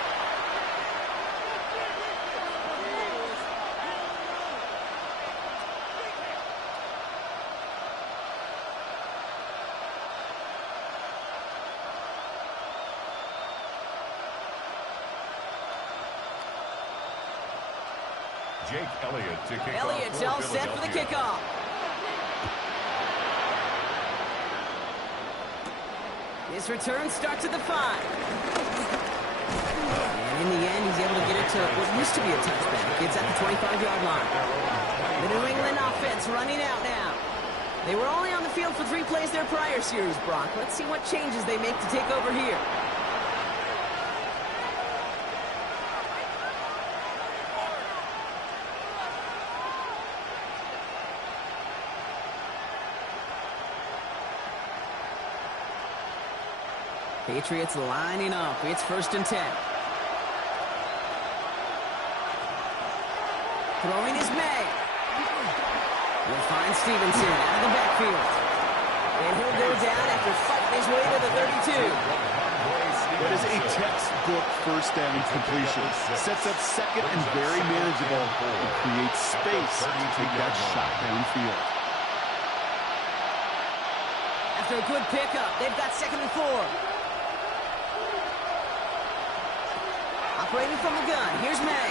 Jake Elliott to kick off. Elliott's all set for the kickoff. His return starts at the 5. And in the end, he's able to get it to what used to be a touchback. It's at the 25-yard line. The New England offense running out now. They were only on the field for 3 plays their prior series, Brock. Let's see what changes they make to take over here. Patriots lining up. It's 1st and 10. Throwing is May. We'll find Stevenson out of the backfield. And he'll go down after fighting his way to the 32. That is a textbook 1st down completion. Sets up 2nd and very manageable and creates space to take that shot downfield. After a good pickup, they've got 2nd and 4. Operating from the gun, here's May.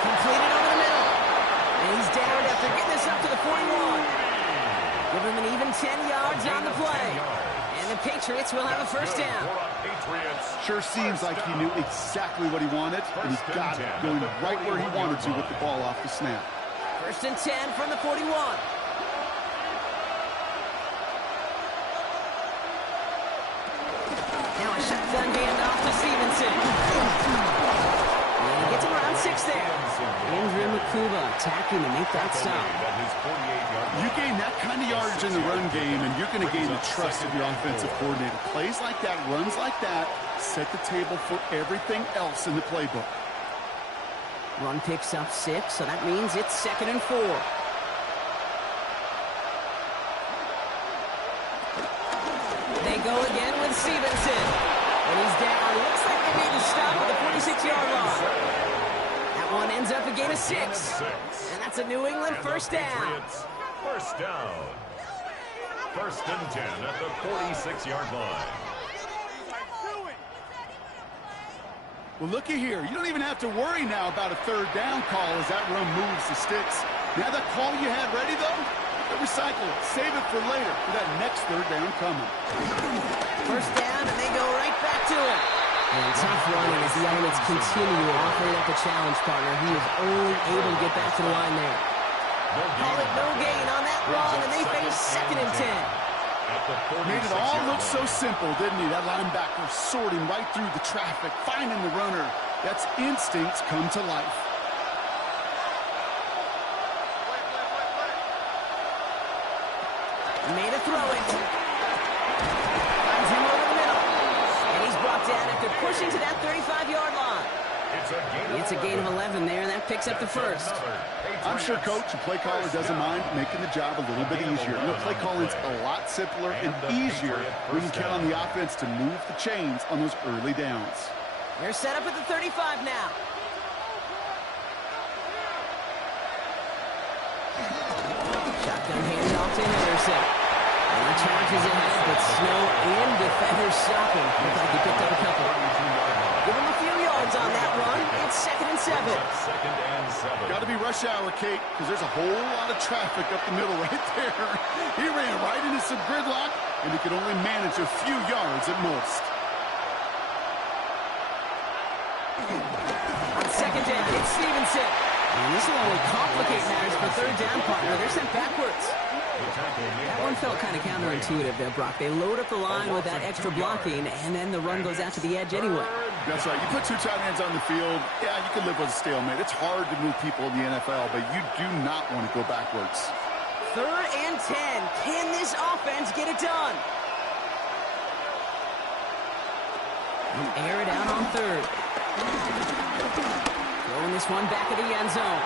Completed over the middle. And he's down after getting this up to the 41. Give him an even 10 yards on the play. And the Patriots will have a 1st down. Sure seems like he knew exactly what he wanted, and he got it, going right where he wanted to with the ball off the snap. 1st and 10 from the 41. Now a shotgun handoff to Stevenson. And he gets him around 6 there. Andrew Makuba attacking to make that stop. You gain that kind of yardage in the run game, and you're going to gain the trust of your offensive coordinator. Plays like that, runs like that, set the table for everything else in the playbook. Run picks up 6, so that means it's 2nd and 4. They go again with Stevenson. And he's down. Looks like they made the stop at the 46-yard line. That one ends up a gain of 6. And that's a New England 1st down. 1st down. 1st and 10 at the 46-yard line. Well, looky here. You don't even have to worry now about a 3rd down call as that run moves the sticks. Now that call you had ready, though, recycle it. Save it for later for that next 3rd down coming. 1st down, and they go right back to it. And tough running as the elements continue offering up a challenge partner. He is only able to get back to the line there. Call it no gain on that run, and they face 2nd and 10. Made it all look so simple, didn't he? That linebacker sorting right through the traffic, finding the runner, That's instincts come to life. Made a throw it. Finds him over the middle. And he's brought down after pushing to that 35-yard line. It's a gain of 11 there, and that picks up the first. I'm sure coach and play caller doesn't mind making the job a little bit easier. You know, play calling's a lot simpler and easier when you count on the offense to move the chains on those early downs. They're set up at the 35 now. Shotgun handoff to Henderson. And he charges ahead, but Snow and defenders stopping. Looks like he picked up a couple. Give him a few yards on that run. It's 2nd and 7. Got to be rush hour, Kate, because there's a whole lot of traffic up the middle right there. He ran right into some gridlock, and he could only manage a few yards at most. On 2nd down, it's Stevenson. And this will only complicate matters for 3rd down, partner. They're sent backwards. That one felt kind of counterintuitive there, Brock. They load up the line with that extra blocking, and then the run goes out to the edge anyway. That's right. You put 2 tight ends on the field, yeah, you can live with a stalemate. It's hard to move people in the NFL, but you do not want to go backwards. 3rd and 10. Can this offense get it done? Air it out on 3rd. Throwing this one back at the end zone.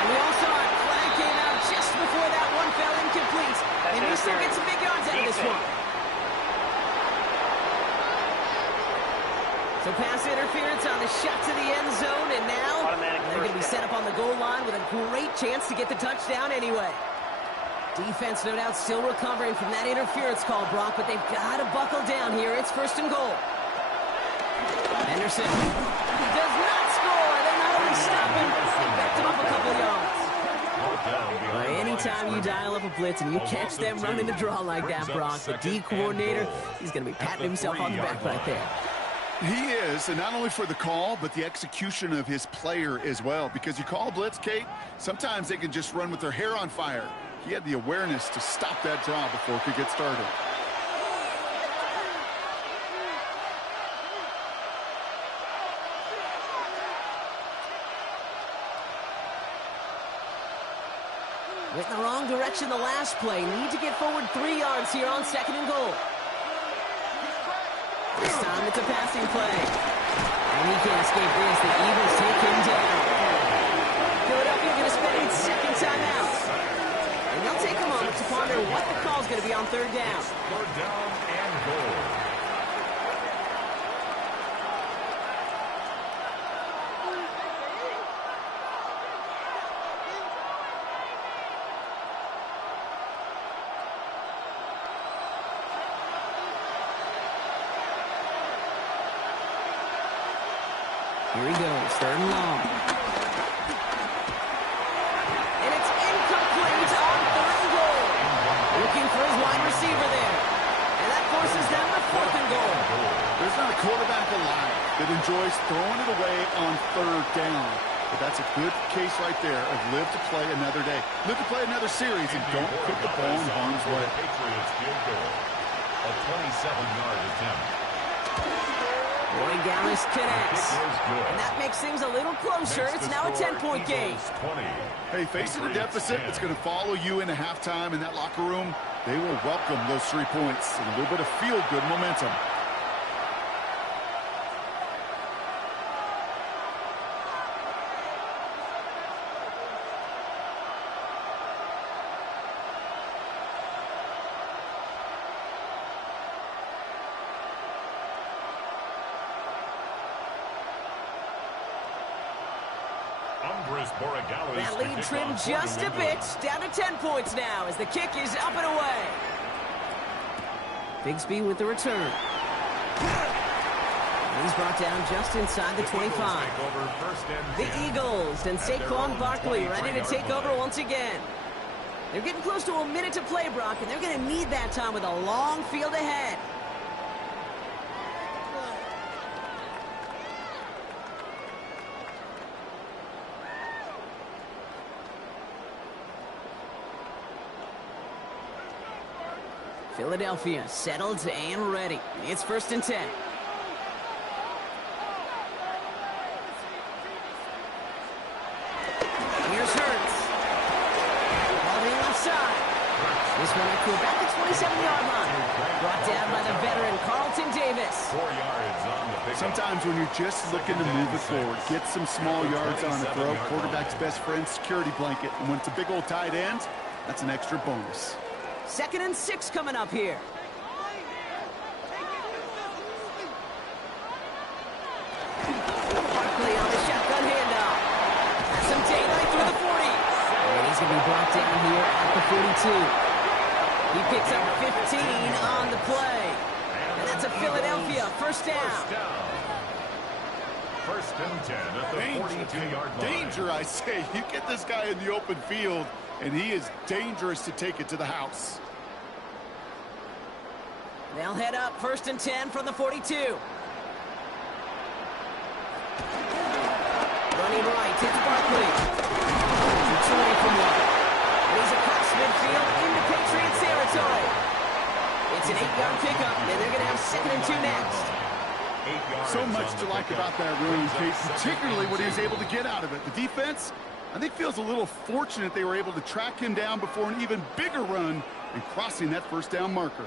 And we all saw it. Flag came out just before that one fell incomplete. And he still gets some big yards out of this one. So pass interference on the shot to the end zone. And now they're going to be set up on the goal line with a great chance to get the touchdown anyway. Defense, no doubt, still recovering from that interference call, Brock, but they've got to buckle down here. It's 1st and goal. Henderson does not score. They not only stop him, they backed him up a couple yards. Anytime you dial up a blitz and you catch them running the draw like that, Brock, the D coordinator, he's going to be patting himself on the back right there. He is, and not only for the call, but the execution of his player as well. Because you call a blitz, Kate, sometimes they can just run with their hair on fire. He had the awareness to stop that draw before it could get started. Went in the wrong direction the last play. Need to get forward 3 yards here on 2nd and goal. This time it's a passing play. And he can't escape this. The Eagles take him down. Philadelphia going to spend its 2nd timeout. And they'll take a moment to ponder what the call's going to be on 3rd down. 3rd down and goal. Here he goes, 3rd and long. And it's incomplete on 3rd and goal. Looking for his wide receiver there. And that forces them to 4th and goal. There's not a quarterback alive that enjoys throwing it away on 3rd down. But that's a good case right there of live to play another day. Live to play another series and don't put the ball in harm's way. Patriots field goal. A 27-yard attempt. Roy Gallis connects. And that makes things a little closer. It's now a 10-point game. Hey, facing a deficit that's going to follow you into halftime in that locker room, they will welcome those 3 points and a little bit of feel-good momentum. That lead trimmed just a bit, down to 10 points now as the kick is up and away. Bigsby with the return. He's brought down just inside the 25. The Eagles and Saquon Barkley ready to take over once again. They're getting close to a minute to play, Brock, and they're going to need that time with a long field ahead. Philadelphia settled and ready. It's 1st and 10. This one up to about the 27-yard line. Brought down by the veteran Carlton Davis. 4 yards on the pickup. Sometimes when you're just looking to move it forward, get some small yards on the throw. Quarterback's best friend, security blanket. And when it's a big old tight end, that's an extra bonus. 2nd and 6 coming up here. Barkley on the shotgun handoff. Has some daylight through the 40. And he's going to be brought down here at the 42. He picks up 15 on the play. And that's a Philadelphia first down. First and 10 at the 42-yard line. Danger, I say. You get this guy in the open field, and he is dangerous to take it to the house. They'll head up 1st and 10 from the 42. Running right, it's Barkley. It's away from one. He's across midfield into Patriots territory. It's an 8-yard pickup, and they're going to have 2nd and 2 next. So much to like about that run, Kate, particularly what he was able to get out of it. The defense, I think, feels a little fortunate they were able to track him down before an even bigger run and crossing that first down marker.